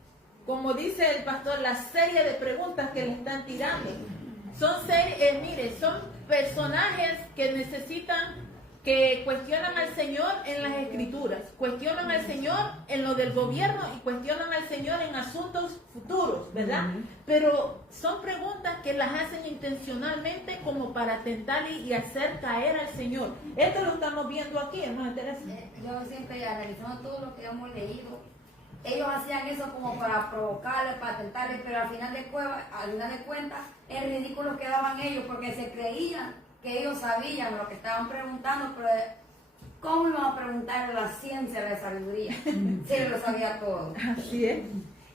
como dice el pastor, la serie de preguntas que le están tirando. Son son personajes que necesitan, que cuestionan al Señor en las escrituras, cuestionan al Señor en lo del gobierno y cuestionan al Señor en asuntos futuros, ¿verdad? Pero son preguntas que las hacen intencionalmente como para tentar y hacer caer al Señor. Esto lo estamos viendo aquí, hermana Teresa. Yo siempre analizando todo lo que hemos leído, ellos hacían eso como para provocarle, para tentarle, pero al final de cuentas, es ridículo que daban ellos porque se creían que ellos sabían lo que estaban preguntando, pero ¿cómo iban a preguntar la ciencia de la sabiduría? Si él lo sabía todo. Así es.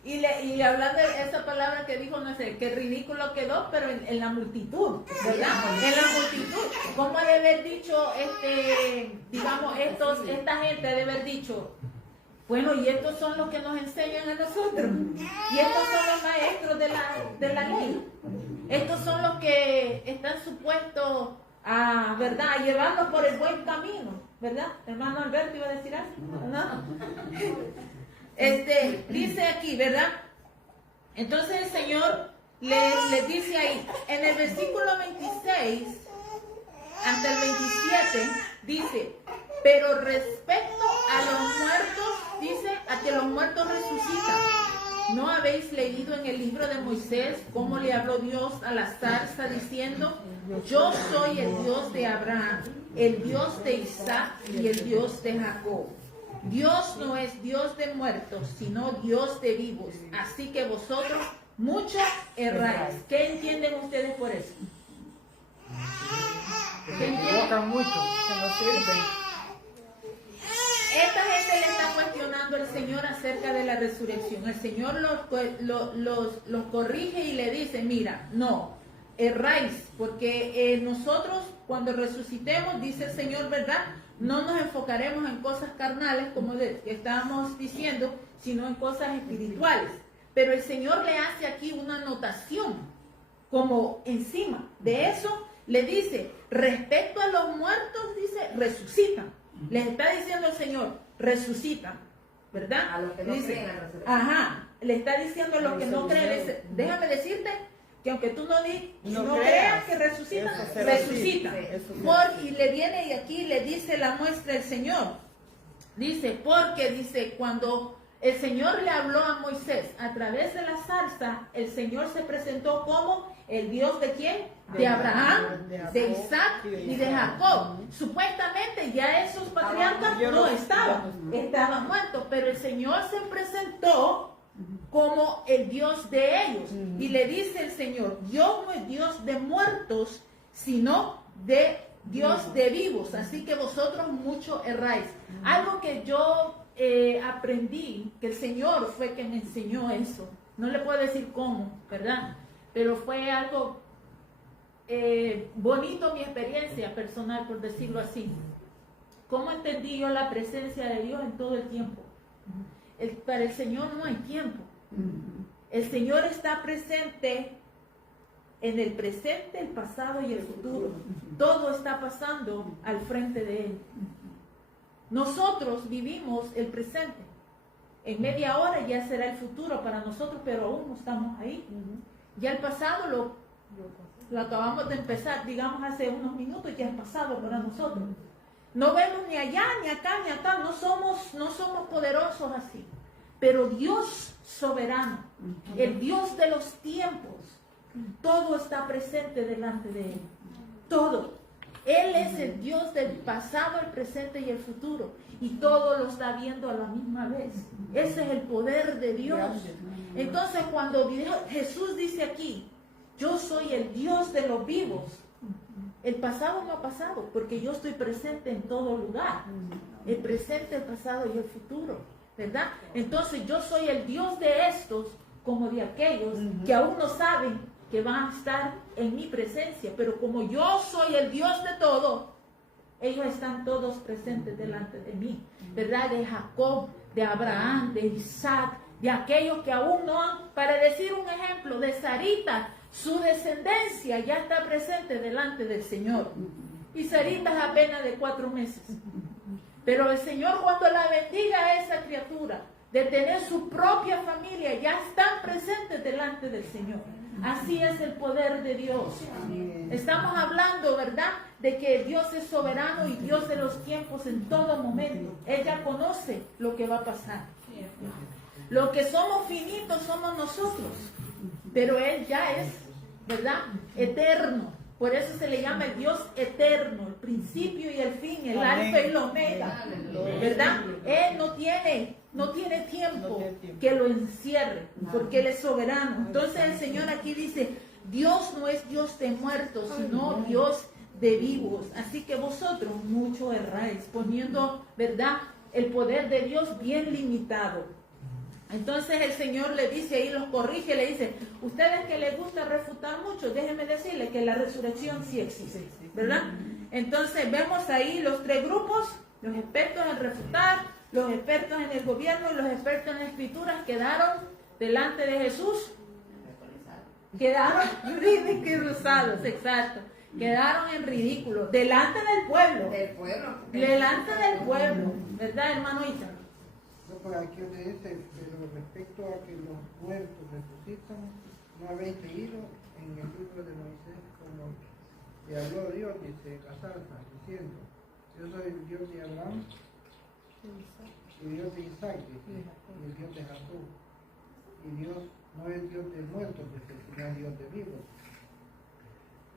Y hablando de esa palabra que dijo, no sé, qué ridículo quedó, pero en la multitud, ¿verdad? En la multitud. ¿Cómo ha de haber dicho, esta gente ha de haber dicho, bueno, y estos son los que nos enseñan a nosotros, y estos son los maestros de la ley, estos son los que están supuestos a, ¿verdad?, a llevarnos por el buen camino, ¿verdad? Hermano Alberto, ¿iba a decir algo? ¿No? Dice aquí, ¿verdad? Entonces el Señor les dice ahí, en el versículo 26 hasta el 27, dice, pero respecto a los muertos, dice, a que los muertos resucitan. ¿No habéis leído en el libro de Moisés cómo le habló Dios a la zarza diciendo, yo soy el Dios de Abraham, el Dios de Isaac y el Dios de Jacob? Dios no es Dios de muertos, sino Dios de vivos. Así que vosotros muchos erráis. ¿Qué entienden ustedes por eso? Se equivocan mucho, que no sirven. Esta gente le está cuestionando al Señor acerca de la resurrección. El Señor los corrige y le dice, mira, no, erráis, porque nosotros cuando resucitemos, dice el Señor, ¿verdad?, no nos enfocaremos en cosas carnales, como estábamos diciendo, sino en cosas espirituales. Pero el Señor le hace aquí una anotación, como encima de eso le dice, respecto a los muertos, dice, resucitan. Les está diciendo el Señor, resucitan, ¿verdad? A los que no Dice, creen en la resurrección. ajá, le está diciendo a los que no creen, déjame decirte que aunque tú no creas que resucitan, eso será así. resucitan. Eso será Y le viene y aquí le dice la muestra el Señor. Dice, porque dice, cuando el Señor le habló a Moisés a través de la zarza, el Señor se presentó como el Dios de quién? De Abraham, de Isaac y de Jacob. Supuestamente ya esos patriarcas no estaban muertos, pero el Señor se presentó como el Dios de ellos. Y le dice el Señor, Dios no es Dios de muertos, sino de Dios de vivos. Así que vosotros mucho erráis. Algo que yo aprendí, que el Señor fue quien me enseñó eso. No le puedo decir cómo, ¿verdad? Pero fue algo bonito, mi experiencia personal, por decirlo así. ¿Cómo entendí yo la presencia de Dios en todo el tiempo? Para el Señor no hay tiempo. El Señor está presente en el presente, el pasado y el futuro. Todo está pasando al frente de Él. Nosotros vivimos el presente. En media hora ya será el futuro para nosotros, pero aún no estamos ahí. Ya el pasado lo acabamos de empezar, digamos hace unos minutos, ya es pasado para nosotros. No vemos ni allá, ni acá, ni acá, no somos poderosos así. Pero Dios soberano, el Dios de los tiempos, todo está presente delante de Él. Todo. Él es el Dios del pasado, el presente y el futuro. Y todo lo está viendo a la misma vez. Ese es el poder de Dios. Entonces cuando Jesús dice aquí, yo soy el Dios de los vivos. El pasado no ha pasado, porque yo estoy presente en todo lugar. El presente, el pasado y el futuro, ¿verdad? Entonces yo soy el Dios de estos, como de aquellos que aún no saben que van a estar en mi presencia. Pero como yo soy el Dios de todo, ellos están todos presentes delante de mí, ¿verdad? De Jacob, de Abraham, de Isaac, de aquellos que aún no han, para decir un ejemplo, de Sarita, su descendencia ya está presente delante del Señor. Y Sarita es apenas de 4 meses. Pero el Señor, cuando la bendiga a esa criatura, de tener su propia familia, ya están presentes delante del Señor. Así es el poder de Dios. Estamos hablando, ¿verdad?, de que Dios es soberano y Dios de los tiempos en todo momento. Él ya conoce lo que va a pasar. Lo que somos finitos somos nosotros, pero Él ya es, ¿verdad?, eterno. Por eso se le llama el Dios eterno, el principio y el fin, el alfa y el omega, ¿verdad? Él no tiene tiempo que lo encierre, porque Él es soberano. Entonces el Señor aquí dice, Dios no es Dios de muertos, sino Dios de vivos. Así que vosotros mucho erráis, poniendo, ¿verdad?, el poder de Dios bien limitado. Entonces el Señor le dice ahí, los corrige, le dice, ustedes que les gusta refutar mucho, déjenme decirles que la resurrección sí existe, ¿verdad? Entonces vemos ahí los 3 grupos, los expertos en refutar, los expertos en el gobierno y los expertos en escrituras quedaron delante de Jesús, quedaron ridiculizados, exacto, quedaron en ridículo, delante del pueblo, delante del pueblo, ¿verdad, hermanita? Por aquí donde dice, pero respecto a que los muertos resucitan, no habéis leído en el libro de Moisés como le habló Dios, dice Casarza, diciendo, yo soy el Dios de Abraham, y Dios de Isaac, dice, y el Dios de Jacob. Y Dios no es Dios de muertos, sino es Dios de vivos.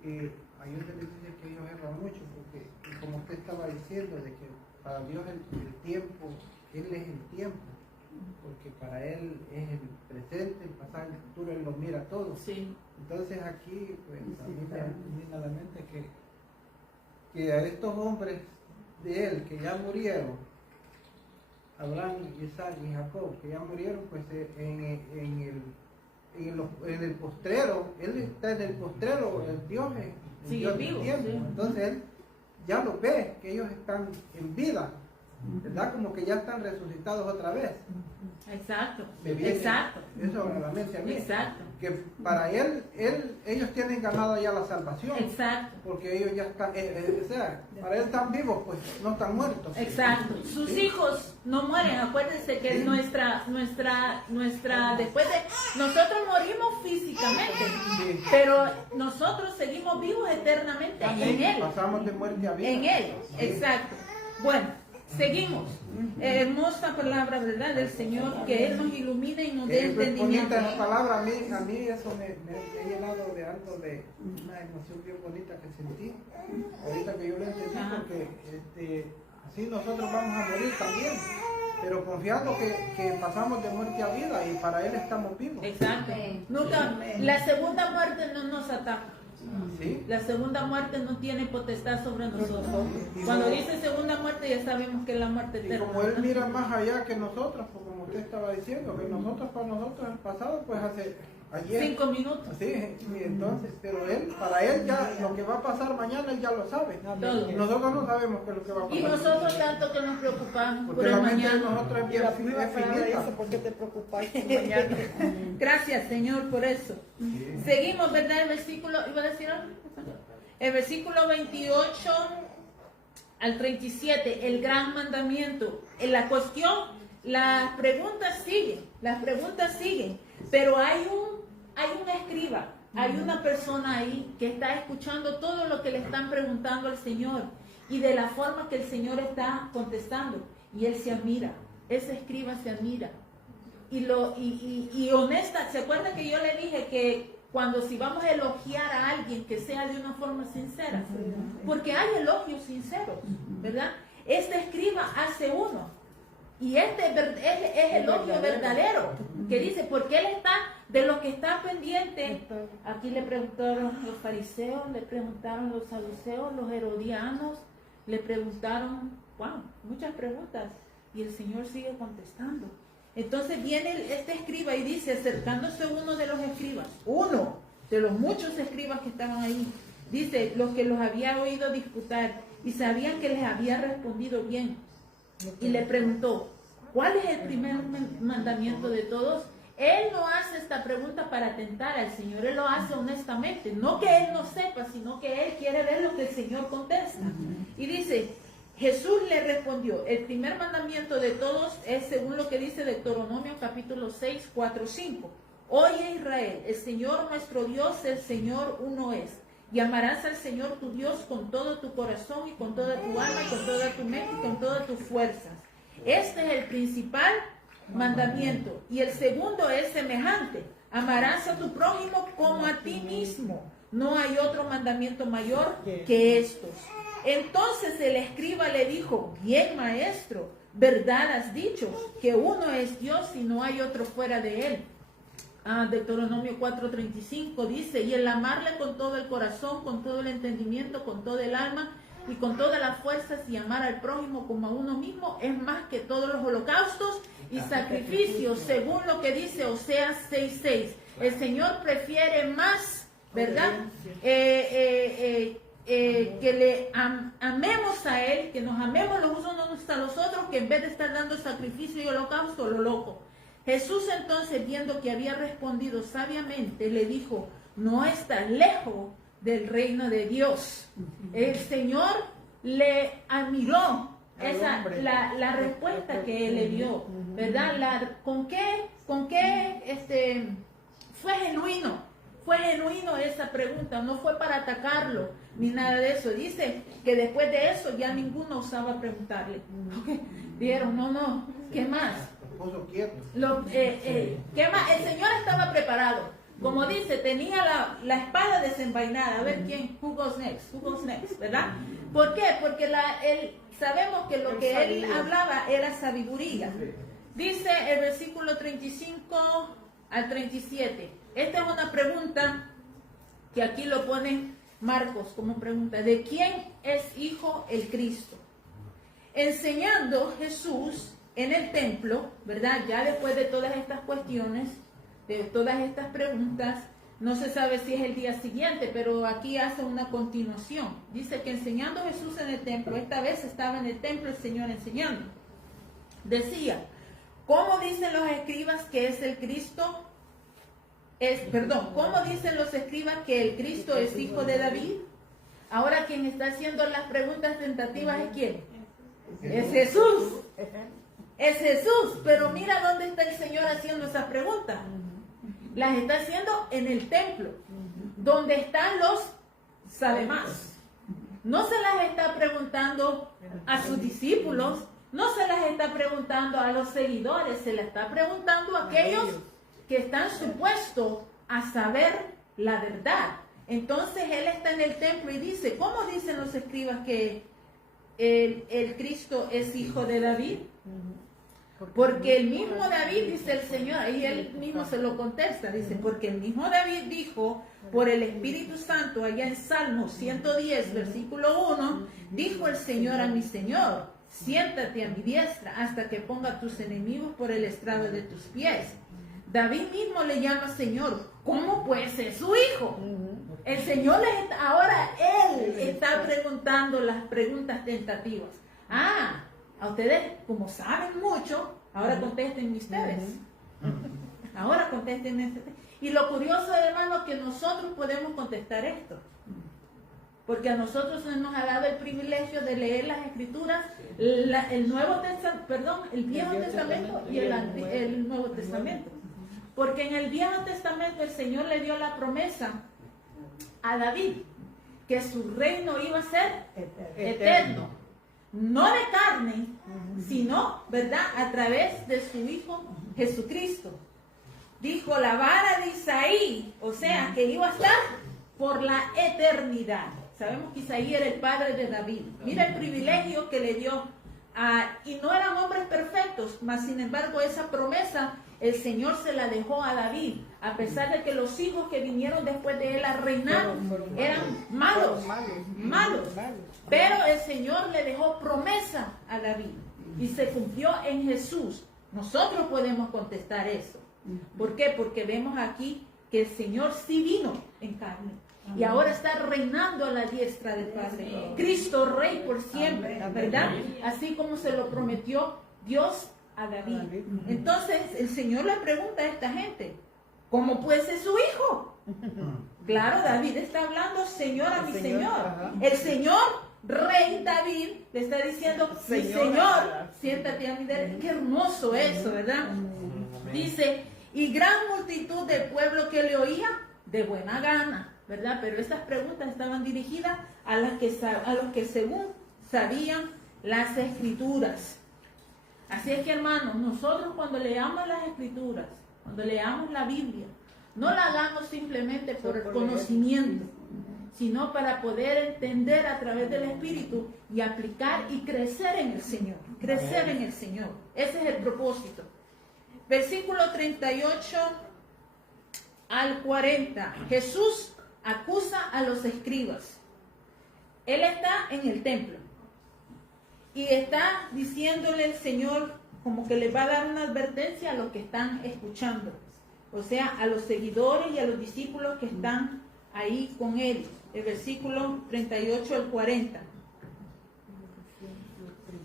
Y ahí usted le dice que ellos erran mucho, porque como usted estaba diciendo, de que para Dios el tiempo, Él es el tiempo, porque para Él es el presente, el pasado, el futuro, Él lo mira todo. Sí. Entonces aquí, pues, a mí me viene a la mente que a estos hombres de Él, que ya murieron, Abraham, Isaac y Jacob, que ya murieron, pues en el postrero, Él está en el postrero, el Dios es el Sí, Dios vivo, del tiempo. sí. Entonces Él ya lo ve, que ellos están en vida. ¿verdad? Como que ya están resucitados otra vez. Exacto, Me viene exacto, eso a la mente a mí. exacto, Que para ellos tienen ganado ya la salvación. exacto, Porque ellos ya están, o sea, para él están vivos, pues no están muertos. exacto. Sus hijos no mueren, acuérdense que Sí. nuestra, después de, nosotros morimos físicamente, Sí. pero nosotros seguimos vivos eternamente en Él. Pasamos de muerte a vida. En Él, Sí. exacto. Bueno, seguimos. Hermosa palabra, ¿verdad? Del Señor, que Él nos ilumine y nos dé Pues, entendimiento. bonita esa palabra, a mí eso me he llenado de algo, de una emoción bien bonita que sentí, ahorita que yo lo entendí, Ajá. porque así nosotros vamos a morir también, pero confiando que pasamos de muerte a vida y para Él estamos vivos. Exacto. Sí. Nunca, la segunda muerte no nos ataca. ¿Sí? La segunda muerte no tiene potestad sobre nosotros. Cuando dice segunda muerte ya sabemos que es la muerte Y eterna. como Él mira más allá que nosotros, pues como usted estaba diciendo, que nosotros para nosotros el pasado, pues hace ayer. 5 minutos. Sí, y entonces, pero para él ya lo que va a pasar mañana, él ya lo sabe. Todo. Y nosotros no sabemos qué es lo que va a pasar. Y nosotros tanto que nos preocupamos por Porque el la mente de mañana. nosotros es bien La primera palabra finita. dice, ¿por qué te preocupas por mañana? Gracias, Señor, por eso. Seguimos, ¿verdad? El versículo, ¿iba a decir algo? El versículo 28 al 37, el gran mandamiento. En la cuestión, las preguntas siguen, pero hay un escriba, hay una persona ahí que está escuchando todo lo que le están preguntando al Señor y de la forma que el Señor está contestando. Y él se admira, ese escriba se admira. Y honesta, ¿se acuerda que yo le dije que cuando si vamos a elogiar a alguien que sea de una forma sincera? Porque hay elogios sinceros, ¿verdad? Este escriba hace uno. Y este es elogio verdadero, que dice, porque él está, de los que están pendientes, aquí le preguntaron los fariseos, le preguntaron los saduceos, los herodianos, le preguntaron, wow, muchas preguntas, y el Señor sigue contestando. Entonces viene este escriba y dice, acercándose uno de los escribas, uno de los muchos escribas que estaban ahí, dice, los que los había oído disputar y sabían que les había respondido bien, y le preguntó, ¿cuál es el primer mandamiento de todos? Él no hace esta pregunta para tentar al Señor, él lo hace honestamente, no que él no sepa, sino que él quiere ver lo que el Señor contesta. Y dice, Jesús le respondió, el primer mandamiento de todos es según lo que dice Deuteronomio capítulo 6, 4, 5. Oye Israel, el Señor nuestro Dios, el Señor uno es. Y amarás al Señor tu Dios con todo tu corazón y con toda tu alma y con toda tu mente y con todas tus fuerzas. Este es el principal mandamiento. Y el segundo es semejante. Amarás a tu prójimo como a ti mismo. No hay otro mandamiento mayor que estos. Entonces el escriba le dijo, bien maestro, verdad has dicho, que uno es Dios y no hay otro fuera de él. Deuteronomio 4:35 dice, y el amarle con todo el corazón, con todo el entendimiento, con todo el alma y con todas las fuerzas y amar al prójimo como a uno mismo es más que todos los holocaustos y sacrificios, según lo que dice Oseas 6:6. El Señor prefiere más, ¿verdad? Que le amemos a Él, que nos amemos los unos a los otros, que en vez de estar dando sacrificio y holocausto, lo loco. Jesús entonces, viendo que había respondido sabiamente, le dijo, no estás lejos del reino de Dios. El Señor le admiró la respuesta que él le dio, ¿verdad? ¿Con qué fue genuino esa pregunta? No fue para atacarlo ni nada de eso. Dice que después de eso ya ninguno osaba preguntarle. Dijeron, no, ¿qué más? Puso quieto. ¿Qué más? El Señor estaba preparado. Como dice, tenía la espada desenvainada. A ver quién, who goes next, ¿verdad? ¿Por qué? Porque sabemos que lo que él hablaba era sabiduría. Dice el versículo 35 al 37. Esta es una pregunta que aquí lo pone Marcos como pregunta. ¿De quién es hijo el Cristo? Enseñando Jesús en el templo, ¿verdad? Ya después de todas estas cuestiones, de todas estas preguntas, No se sabe si es el día siguiente, pero aquí hace una continuación. Dice que enseñando Jesús en el templo, esta vez estaba en el templo el Señor enseñando. Decía, ¿cómo dicen los escribas que es el Cristo? ¿Cómo dicen los escribas que el Cristo es hijo de David? Ahora quien está haciendo las preguntas tentativas es ¿quién? Es Jesús. Es Jesús. Pero mira dónde está el Señor haciendo esas preguntas. Las está haciendo en el templo, donde están los sabemás. No se las está preguntando a sus discípulos, no se las está preguntando a los seguidores, se las está preguntando a aquellos que están supuestos a saber la verdad. Entonces él está en el templo y dice, ¿cómo dicen los escribas que el Cristo es hijo de David? Porque el mismo David, dice el Señor, y él mismo se lo contesta, dice, porque el mismo David dijo por el Espíritu Santo, allá en Salmo 110, versículo 1, dijo el Señor a mi Señor, siéntate a mi diestra hasta que ponga tus enemigos por el estrado de tus pies. David mismo le llama Señor, ¿cómo pues es su hijo? El Señor ahora él está preguntando las preguntas tentativas. A ustedes, como saben mucho, ahora contesten ustedes. Ahora contesten ustedes. Y lo curioso, hermano, que nosotros podemos contestar esto. Porque a nosotros se nos ha dado el privilegio de leer las Escrituras, el Nuevo Testamento, perdón, el Viejo Testamento y el Nuevo Testamento. Porque en el Viejo Testamento el Señor le dio la promesa a David que su reino iba a ser eterno. No de carne, sino, ¿verdad?, a través de su Hijo Jesucristo. Dijo la vara de Isaí, o sea, que iba a estar por la eternidad. Sabemos que Isaí era el padre de David. Mira el privilegio que le dio y no eran hombres perfectos, mas sin embargo esa promesa el Señor se la dejó a David, a pesar de que los hijos que vinieron después de él a reinar eran malos. Pero el Señor le dejó promesa a David y se cumplió en Jesús. Nosotros podemos contestar eso. ¿Por qué? Porque vemos aquí que el Señor sí vino en carne y ahora está reinando a la diestra del Padre. Cristo Rey por siempre, ¿verdad? Así como se lo prometió Dios a David. Entonces el Señor le pregunta a esta gente, ¿cómo puede ser su hijo? Claro, David está hablando, Señor a mi Señor. El Señor Rey David le está diciendo, mi Señor, siéntate a mi derecha. Qué hermoso eso, ¿verdad? Dice, y gran multitud del pueblo que le oía de buena gana, ¿verdad? Pero estas preguntas estaban dirigidas a los que según sabían las Escrituras. Así es que, hermanos, nosotros cuando leamos las Escrituras, cuando leamos la Biblia, no la hagamos simplemente por el conocimiento, sino para poder entender a través del Espíritu y aplicar y crecer en el Señor. Crecer en el Señor. Ese es el propósito. Versículo 38 al 40. Jesús acusa a los escribas. Él está en el templo y está diciéndole el Señor como que le va a dar una advertencia a los que están escuchando. O sea, a los seguidores y a los discípulos que están ahí con él. El versículo 38 al 40.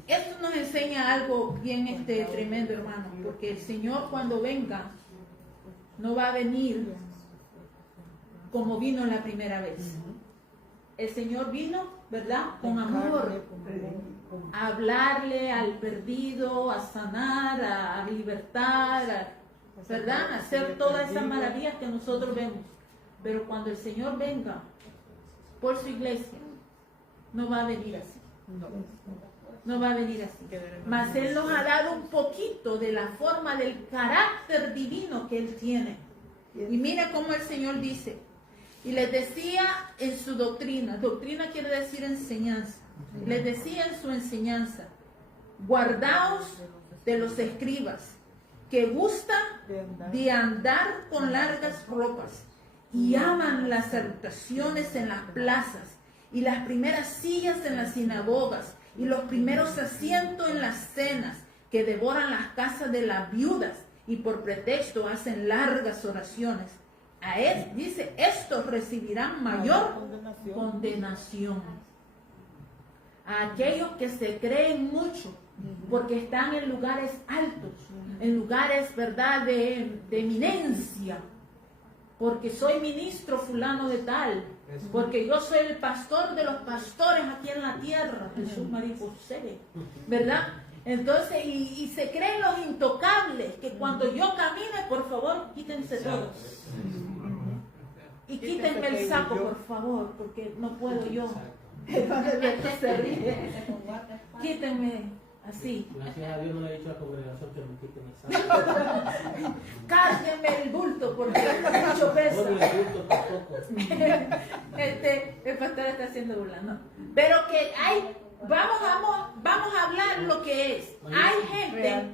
Esto nos enseña algo bien tremendo, hermano, porque el Señor cuando venga no va a venir como vino la primera vez. El Señor vino, ¿verdad?, con amor, a hablarle al perdido, a sanar, a libertar, ¿verdad?, a hacer todas esas maravillas que nosotros vemos. Pero cuando el Señor venga por su iglesia, no va a venir así. No va a venir así. Mas Él nos ha dado un poquito de la forma del carácter divino que Él tiene. Y mira cómo el Señor dice, y les decía en su doctrina quiere decir enseñanza, les decía en su enseñanza, guardaos de los escribas, que gustan de andar con largas ropas, y aman las salutaciones en las plazas, y las primeras sillas en las sinagogas, y los primeros asientos en las cenas, que devoran las casas de las viudas, y por pretexto hacen largas oraciones. a él dice, estos recibirán mayor condenación. condenación. A aquellos que se creen mucho, porque están en lugares altos, en lugares, ¿verdad?, de eminencia, porque soy ministro fulano de tal, porque yo soy el pastor de los pastores aquí en la tierra, Jesús María José, ¿verdad? Entonces, y se creen los intocables, que cuando yo camine, por favor, quítense todos. Y quítenme el saco, por favor, porque no puedo yo. Se ríe. Quítenme así. Gracias a Dios no le he dicho a la congregación que me quiten el saco. Cárguenme el bulto porque mucho peso. Bueno, el bulto tampoco. El pastor está haciendo burla, ¿no? Pero que hay, vamos a hablar lo que es. Hay gente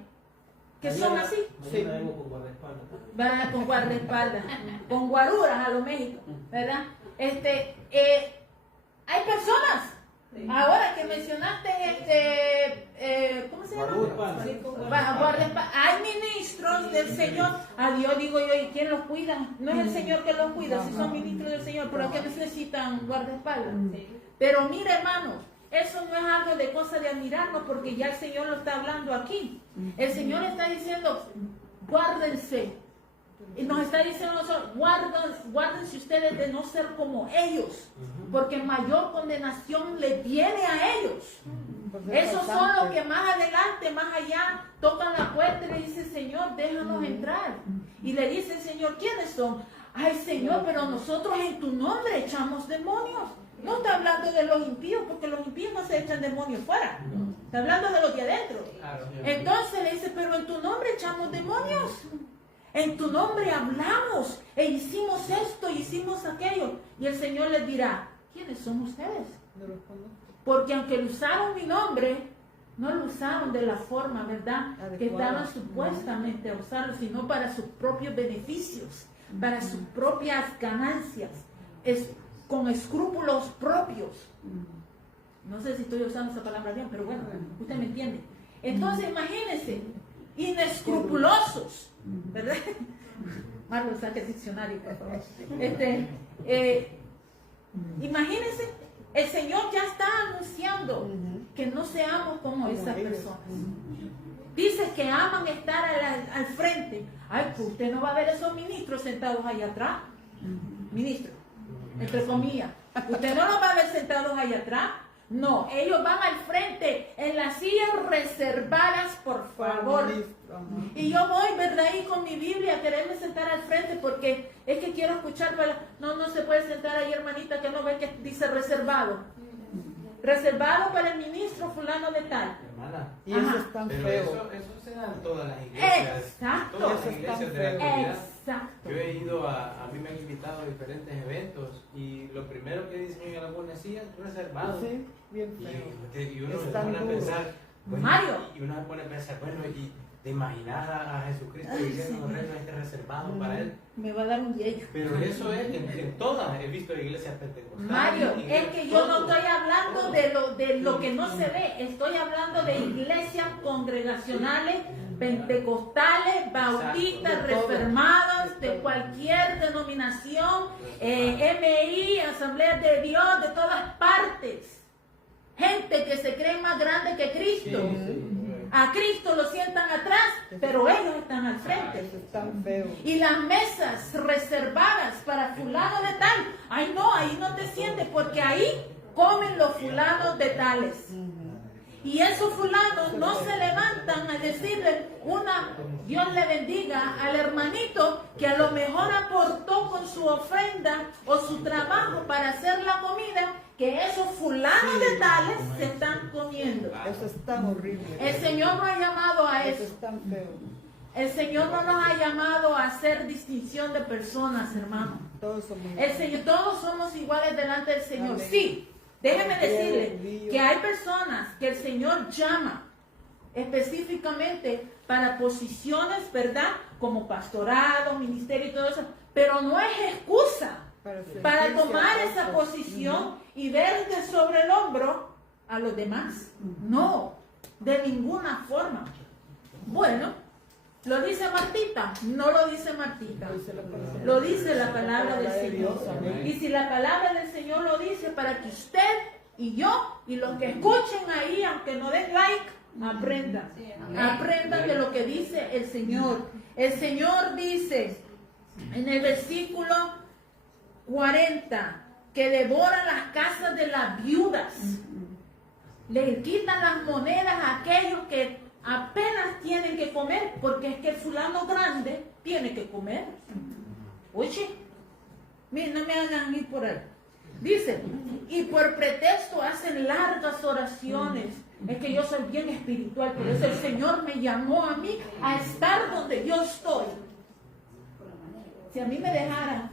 que son así. Mañana vengo con guardaespaldas. Van con guardaespaldas, con guaruras a lo México, ¿verdad? Hay personas, ahora que mencionaste, ¿cómo se llama? Guardaespaldas. Hay ministros del Señor, a Dios digo yo, ¿y quién los cuida? No es el Señor que los cuida, si son ministros del Señor, ¿pero qué necesitan guardaespaldas? Pero mire, hermanos, eso no es algo de cosa de admirarnos, porque ya el Señor lo está hablando aquí. El Señor está diciendo, guárdense. Y nos está diciendo nosotros, guárdense ustedes de no ser como ellos, porque mayor condenación le viene a ellos. Esos son los que más adelante, más allá, tocan la puerta y le dicen, Señor, déjanos entrar. Y le dice el Señor, ¿quiénes son? Ay, Señor, pero nosotros en tu nombre echamos demonios. No está hablando de los impíos, porque los impíos no se echan demonios fuera. Está hablando de los de adentro. Entonces le dice, pero en tu nombre echamos demonios. En tu nombre hablamos e hicimos esto, hicimos aquello. Y el Señor les dirá, ¿quiénes son ustedes? Porque aunque lo usaron mi nombre, no lo usaron de la forma, ¿verdad?, que estaban supuestamente a usarlo, sino para sus propios beneficios, para sus propias ganancias, con escrúpulos propios. No sé si estoy usando esa palabra bien, pero bueno, usted me entiende. Entonces, imagínense, inescrupulosos, ¿verdad? Marlon, saque el diccionario, por favor. Imagínense, el Señor ya está anunciando que no seamos como esas personas. Dice que aman estar al frente. Ay, pues usted no va a ver esos ministros sentados ahí atrás. Ministros, entre comillas. Usted no los va a ver sentados ahí atrás. No, ellos van al frente, en las sillas reservadas, por favor. Y yo voy, ¿verdad?, ahí con mi Biblia a quererme sentar al frente porque es que quiero escuchar. No se puede sentar ahí, hermanita, que no ve que dice reservado. Reservado para el ministro fulano de tal. Hermana, Y eso es tan pero feo. eso se da en todas las iglesias. Exacto. Todas Eso las es tan iglesias de la feo. actualidad. Exacto. Yo he ido a mí me han invitado a diferentes eventos y lo primero que dicen en algunas sillas, reservado. Sí, bien feo. Y uno Es se tan pone a duro. pensar, bueno, Mario. y uno se pone a pensar, bueno, y te imaginas a Jesucristo diciendo, reino este reservado para él. Me va a dar un yello. Pero eso es en todas, he visto iglesias pentecostales. Mario, es que yo no todo. estoy hablando de lo que no se ve, estoy hablando de iglesias congregacionales, pentecostales, bautistas, Exacto. De todo. reformadas, De de todo. cualquier denominación, MI, Asamblea de Dios, de todas partes. Gente que se cree más grande que Cristo. A Cristo lo sientan atrás, pero ellos están al frente. Eso es tan feo. Y las mesas reservadas para fulano de tal, ay no, ahí no te sientes porque ahí comen los fulanos de tales. Y esos fulanos no se levantan a decirle Dios le bendiga al hermanito que a lo mejor aportó con su ofrenda o su trabajo para hacer la comida, que esos fulanos de tales se están comiendo. Eso es tan horrible. El Señor no ha llamado a Eso eso. es tan feo. El Señor no nos ha llamado a hacer distinción de personas, hermano. Todos somos El Señor, todos somos iguales delante del Señor. Amén. Sí, déjeme decirle Judío. que hay personas que el Señor llama específicamente para posiciones, ¿verdad? Como pastorado, ministerio y todo eso. Pero no es excusa para sentirse tomar esa apóstol. posición y ver de sobre el hombro a los demás. No, de ninguna forma. Bueno, ¿Lo dice Martita? No lo dice Martita. Lo dice la palabra del Señor. Y si la palabra del Señor lo dice, para que usted y yo y los que escuchen ahí, aunque no den like, aprendan. Aprendan de lo que dice el Señor. El Señor dice en el versículo 40 que devora las casas de las viudas. Le quitan las monedas a aquellos que apenas tienen que comer, porque es que el fulano grande tiene que comer. Oye, miren, no me hagan ir por ahí. Dice, y por pretexto hacen largas oraciones. Es que yo soy bien espiritual, por eso el Señor me llamó a mí a estar donde yo estoy. Si a mí me dejara,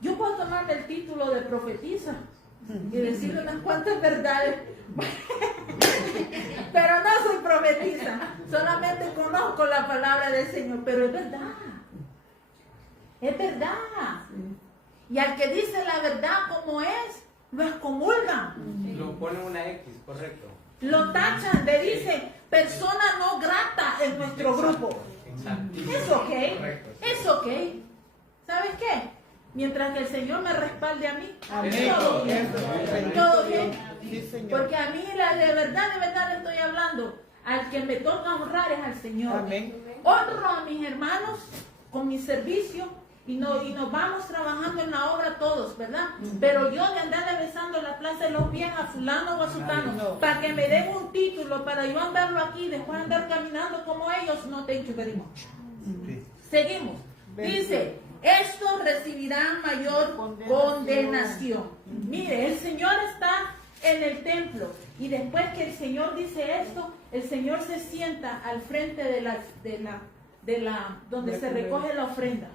yo puedo tomarme el título de profetisa y decirle unas cuantas verdades, pero no soy profetisa, solamente conozco la palabra del Señor, pero es verdad, y al que dice la verdad como es, lo excomulgan, Lo ponen una X, correcto. lo tachan, le dicen persona no grata en nuestro grupo. Exacto. Es ok, Correcto. es ok. ¿Sabes qué? Mientras que el Señor me respalde a mí, Amén. todo bien. Todo bien. Sí, Señor. Porque a mí de verdad le estoy hablando. Al que me toca honrar es al Señor. Amén. Honro a mis hermanos con mi servicio y nos vamos trabajando en la obra todos, ¿verdad? Pero yo de andarle besando la plaza de los pies a fulano o a sultano, No. para que me den un título, para yo andarlo aquí, después andar caminando como ellos, no, thank you very much. Seguimos. Dice, estos recibirán mayor condenación. Mire, el Señor está en el templo y después que el Señor dice esto, el Señor se sienta al frente donde se recoge la ofrenda.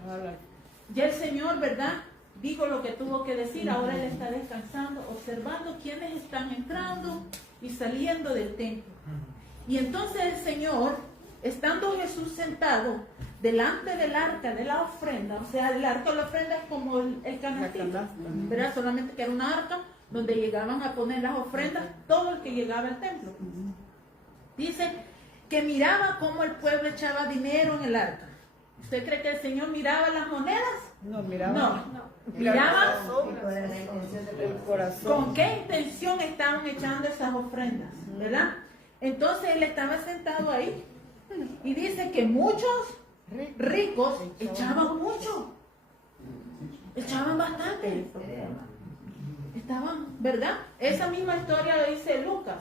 Ya el Señor, ¿verdad? Digo lo que tuvo que decir, ahora Él está descansando, observando quiénes están entrando y saliendo del templo. Y entonces el Señor, estando Jesús sentado delante del arca de la ofrenda, o sea, el arca de la ofrenda es como el canastito, ¿verdad? Solamente que era una arca donde llegaban a poner las ofrendas todo el que llegaba al templo. Dice que miraba cómo el pueblo echaba dinero en el arca. ¿Usted cree que el Señor miraba las monedas? No, miraba. No. Miraba El corazón. con qué intención estaban echando esas ofrendas, ¿verdad? Entonces él estaba sentado ahí y dice que muchos ricos echaban mucho, echaban bastante, estaban, ¿verdad? Esa misma historia lo dice Lucas,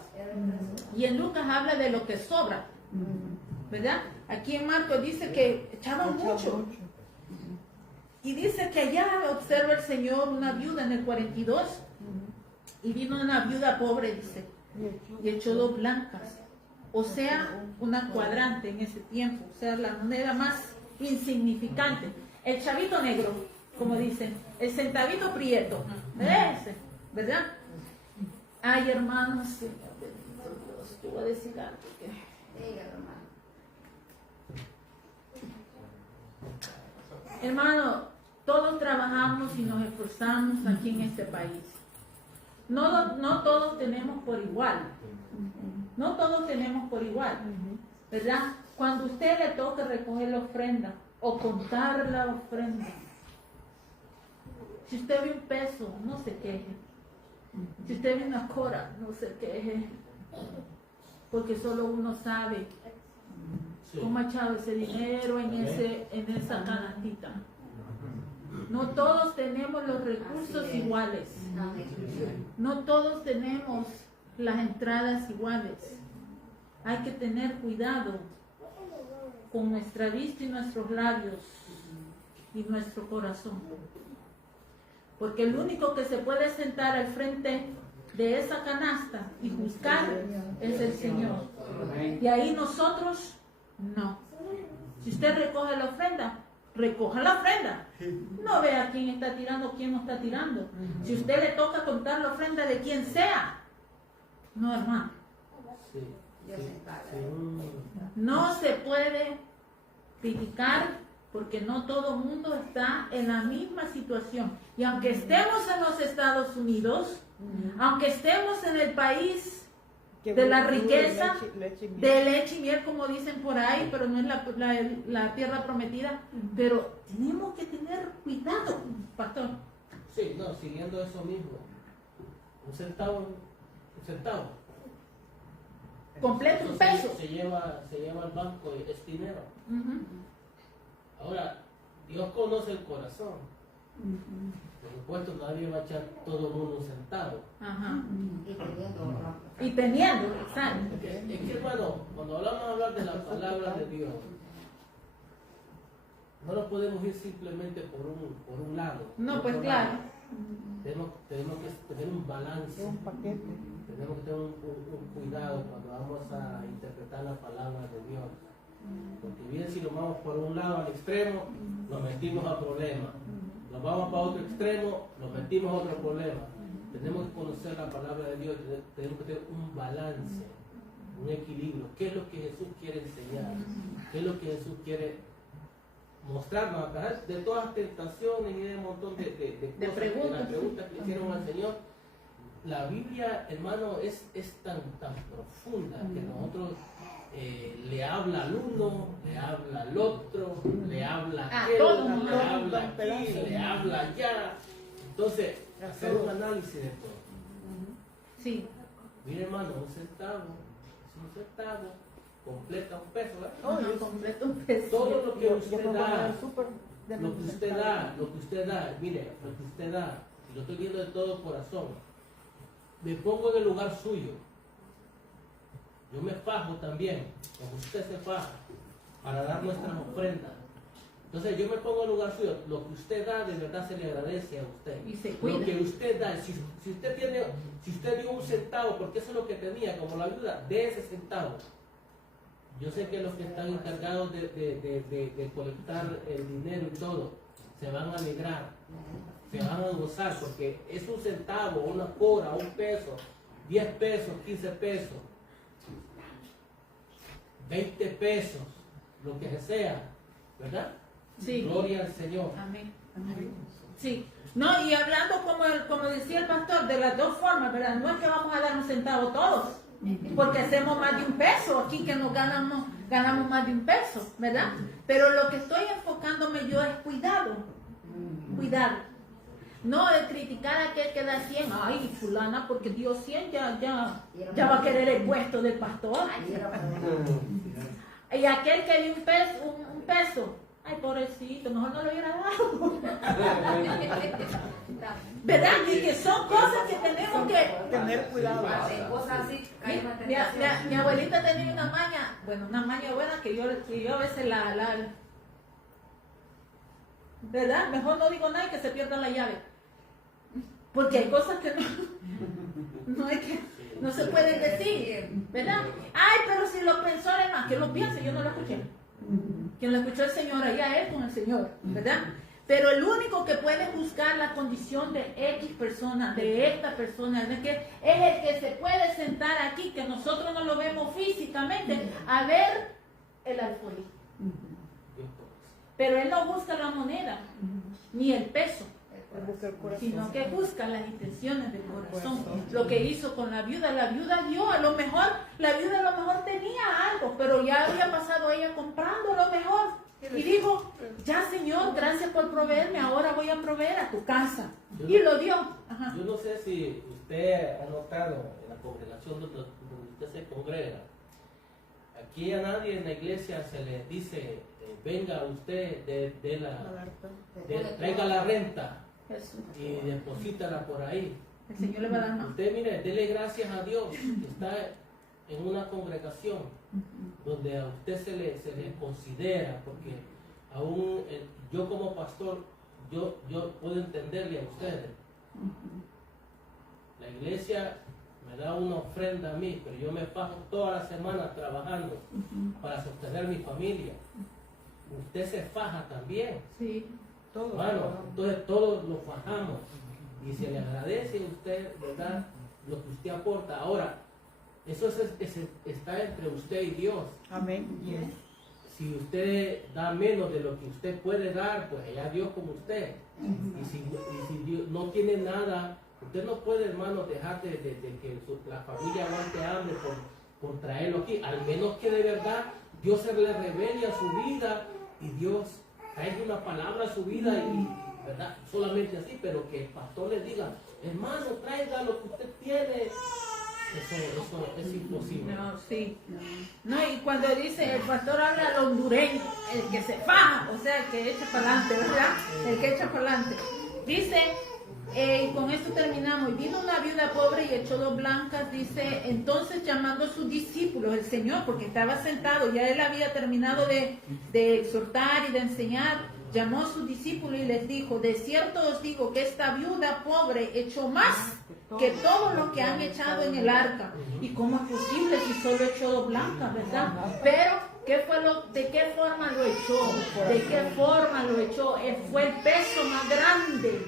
y en Lucas habla de lo que sobra, ¿verdad? Aquí en Marcos dice que echaban mucho. Y dice que allá observa el Señor una viuda en el 42. Y vino una viuda pobre, dice, y echó 2 blancas. O sea, una cuadrante en ese tiempo. O sea, la moneda más insignificante. El chavito negro, como dicen. El centavito prieto. Ese, ¿verdad? Ay, hermanos, Señor, Dios, te voy a decir algo que... Hermano, todos trabajamos y nos esforzamos aquí en este país. No todos tenemos por igual. No todos tenemos por igual. ¿Verdad? Cuando a usted le toca recoger la ofrenda o contar la ofrenda, si usted ve un peso, no se queje. Si usted ve una cora, no se queje. Porque solo uno sabe cómo ha echado ese dinero en esa canastita. No todos tenemos los recursos iguales. No todos tenemos las entradas iguales. Hay que tener cuidado con nuestra vista y nuestros labios y nuestro corazón. Porque el único que se puede sentar al frente de esa canasta y juzgar es el Señor. Y ahí nosotros no. Si usted recoge la ofrenda, recoja la ofrenda. No vea quién está tirando, quién no está tirando. Si usted le toca contar la ofrenda de quien sea, no, hermano. No se puede criticar porque no todo el mundo está en la misma situación. Y aunque estemos en los Estados Unidos, aunque estemos en el país de la fluye riqueza, leche y miel. de leche y miel, como dicen por ahí, pero no es la tierra prometida. Pero tenemos que tener cuidado, pastor. Sí, no, siguiendo eso mismo. Un centavo. Completo, un Eso peso. se lleva al banco y es dinero. Ujú. Ahora, Dios conoce el corazón. Por supuesto, nadie va a echar todo el mundo un centavo. Ajá. Y teniendo Y teniendo, exacto. Es que, hermano, cuando hablar de la palabra de Dios, no nos podemos ir simplemente por un lado. No, por pues otro claro. lado. Tenemos que tener un balance. Es un paquete. Tenemos que tener un cuidado cuando vamos a interpretar la palabra de Dios. Porque bien si nos vamos por un lado al extremo, nos metimos a problemas. Nos vamos para otro extremo, nos metimos a otro problema. Tenemos que conocer la palabra de Dios, tenemos que tener un balance, un equilibrio. ¿Qué es lo que Jesús quiere enseñar? ¿Qué es lo que Jesús quiere mostrarnos a través de todas las tentaciones y de un montón de cosas, preguntas, de las preguntas que hicieron al Señor? La Biblia, hermano, es tan profunda que nosotros le habla al uno, le habla al otro, le habla a aquel, todos, le todos, habla aquí, le habla allá. Entonces, hacer un análisis de todo. Sí. Mire, hermano, un centavo, completa un peso, ¿verdad? Ajá, completo un peso. Todo lo que Yo usted puedo pagar da, el súper de lo que usted da, mire, lo que usted da, y lo estoy viendo de todo corazón, me pongo en el lugar suyo. Yo me fajo también, como usted se faja, para dar nuestras ofrendas. Entonces yo me pongo en el lugar suyo. Lo que usted da, de verdad se le agradece a usted. Y se cuida. Lo que usted da, si usted dio un centavo, porque eso es lo que tenía, como la ayuda, de ese centavo. Yo sé que los que están encargados de colectar el dinero y todo, se van a alegrar, se van a gozar, porque es un centavo, una cora, un peso, 10 pesos, 15 pesos, 20 pesos, lo que sea, ¿verdad? Sí. Gloria al Señor. Amén. Sí. No, y hablando como decía el pastor, de las dos formas, ¿verdad? No es que vamos a dar un centavo todos, porque hacemos más de un peso aquí que nos ganamos más de un peso, ¿verdad? Pero lo que estoy enfocándome yo es cuidado. No de criticar a aquel que da 100, ay, fulana, porque dio 100, ya va a querer el puesto del pastor. Y aquel que dio un peso, ay, pobrecito, mejor no lo hubiera dado. ¿Verdad? Y que son cosas que tenemos que tener cuidado. Cosas así, caen en la Mi tentación. abuelita tenía una maña buena que yo a veces ¿verdad? Mejor no digo nada y que se pierda la llave. Porque hay cosas que no se pueden decir, ¿verdad? Ay, pero si lo pensó además, que lo piense, yo no lo escuché. Quien lo escuchó el Señor, allá es con el Señor, ¿verdad? Pero el único que puede juzgar la condición de X persona, de esta persona, es el que se puede sentar aquí, que nosotros no lo vemos físicamente, a ver el alfolí. Pero él no busca la moneda, ni el peso, sino que busca las intenciones del corazón. Lo que hizo con la viuda dio, la viuda a lo mejor tenía algo, pero ya había pasado ella comprando lo mejor. Y dijo, ya Señor, gracias por proveerme, ahora voy a proveer a tu casa. Y lo dio. Ajá. Yo no sé si usted ha notado en la congregación donde usted se congrega, aquí a nadie en la iglesia se le dice, venga usted, traiga la renta Jesús. y deposítala por ahí. El Señor le va a dar más. Usted, mire, dele gracias a Dios que está en una congregación donde a usted se le considera, porque aún yo como pastor, yo puedo entenderle a ustedes. La iglesia me da una ofrenda a mí, pero yo me paso toda la semana trabajando para sostener mi familia. Usted se faja también. Sí. Bueno, entonces todos lo fajamos y se le agradece a usted, ¿verdad?, lo que usted aporta. Ahora, eso está entre usted y Dios. Amén. Si usted da menos de lo que usted puede dar, pues allá Dios con usted. Y si Dios no tiene nada Usted no puede, hermano, dejar de que la familia aguante hambre por traerlo aquí, al menos que de verdad Dios se le revele a su vida y Dios traiga una palabra a su vida y, ¿verdad? Solamente así, pero que el pastor le diga, hermano, traiga lo que usted tiene. Eso es imposible. No, sí. No, y cuando dice, el pastor habla al hondureño, el que se faja, o sea, el que echa para adelante, ¿verdad? El que echa para adelante. Dice, y con esto terminamos, y vino una viuda pobre y echó 2 blancas, dice, entonces llamando a sus discípulos, el Señor, porque estaba sentado, ya él había terminado de exhortar y de enseñar, llamó a sus discípulos y les dijo, de cierto os digo que esta viuda pobre echó más que todos los que han echado en el arca. ¿Y cómo es posible si solo echó 2 blancas, verdad? Pero, ¿de qué forma lo echó? ¿De qué forma lo echó? Fue el peso más grande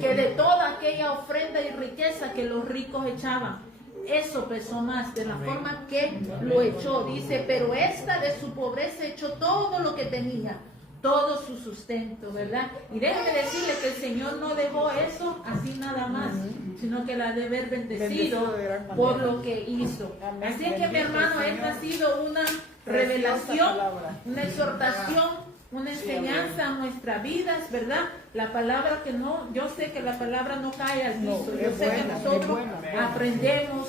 que de toda aquella ofrenda y riqueza que los ricos echaban. Eso pesó más, de la forma que lo echó. Dice, pero esta de su pobreza echó todo lo que tenía, todo su sustento, ¿verdad? Y déjeme decirle que el Señor no dejó eso así nada más, sino que la de haber bendecido por lo que hizo. Así es que, mi hermano, esta ha sido una revelación, una exhortación, una enseñanza a nuestras vidas, ¿verdad? La palabra que no, yo sé que la palabra no cae al piso, yo sé que nosotros aprendemos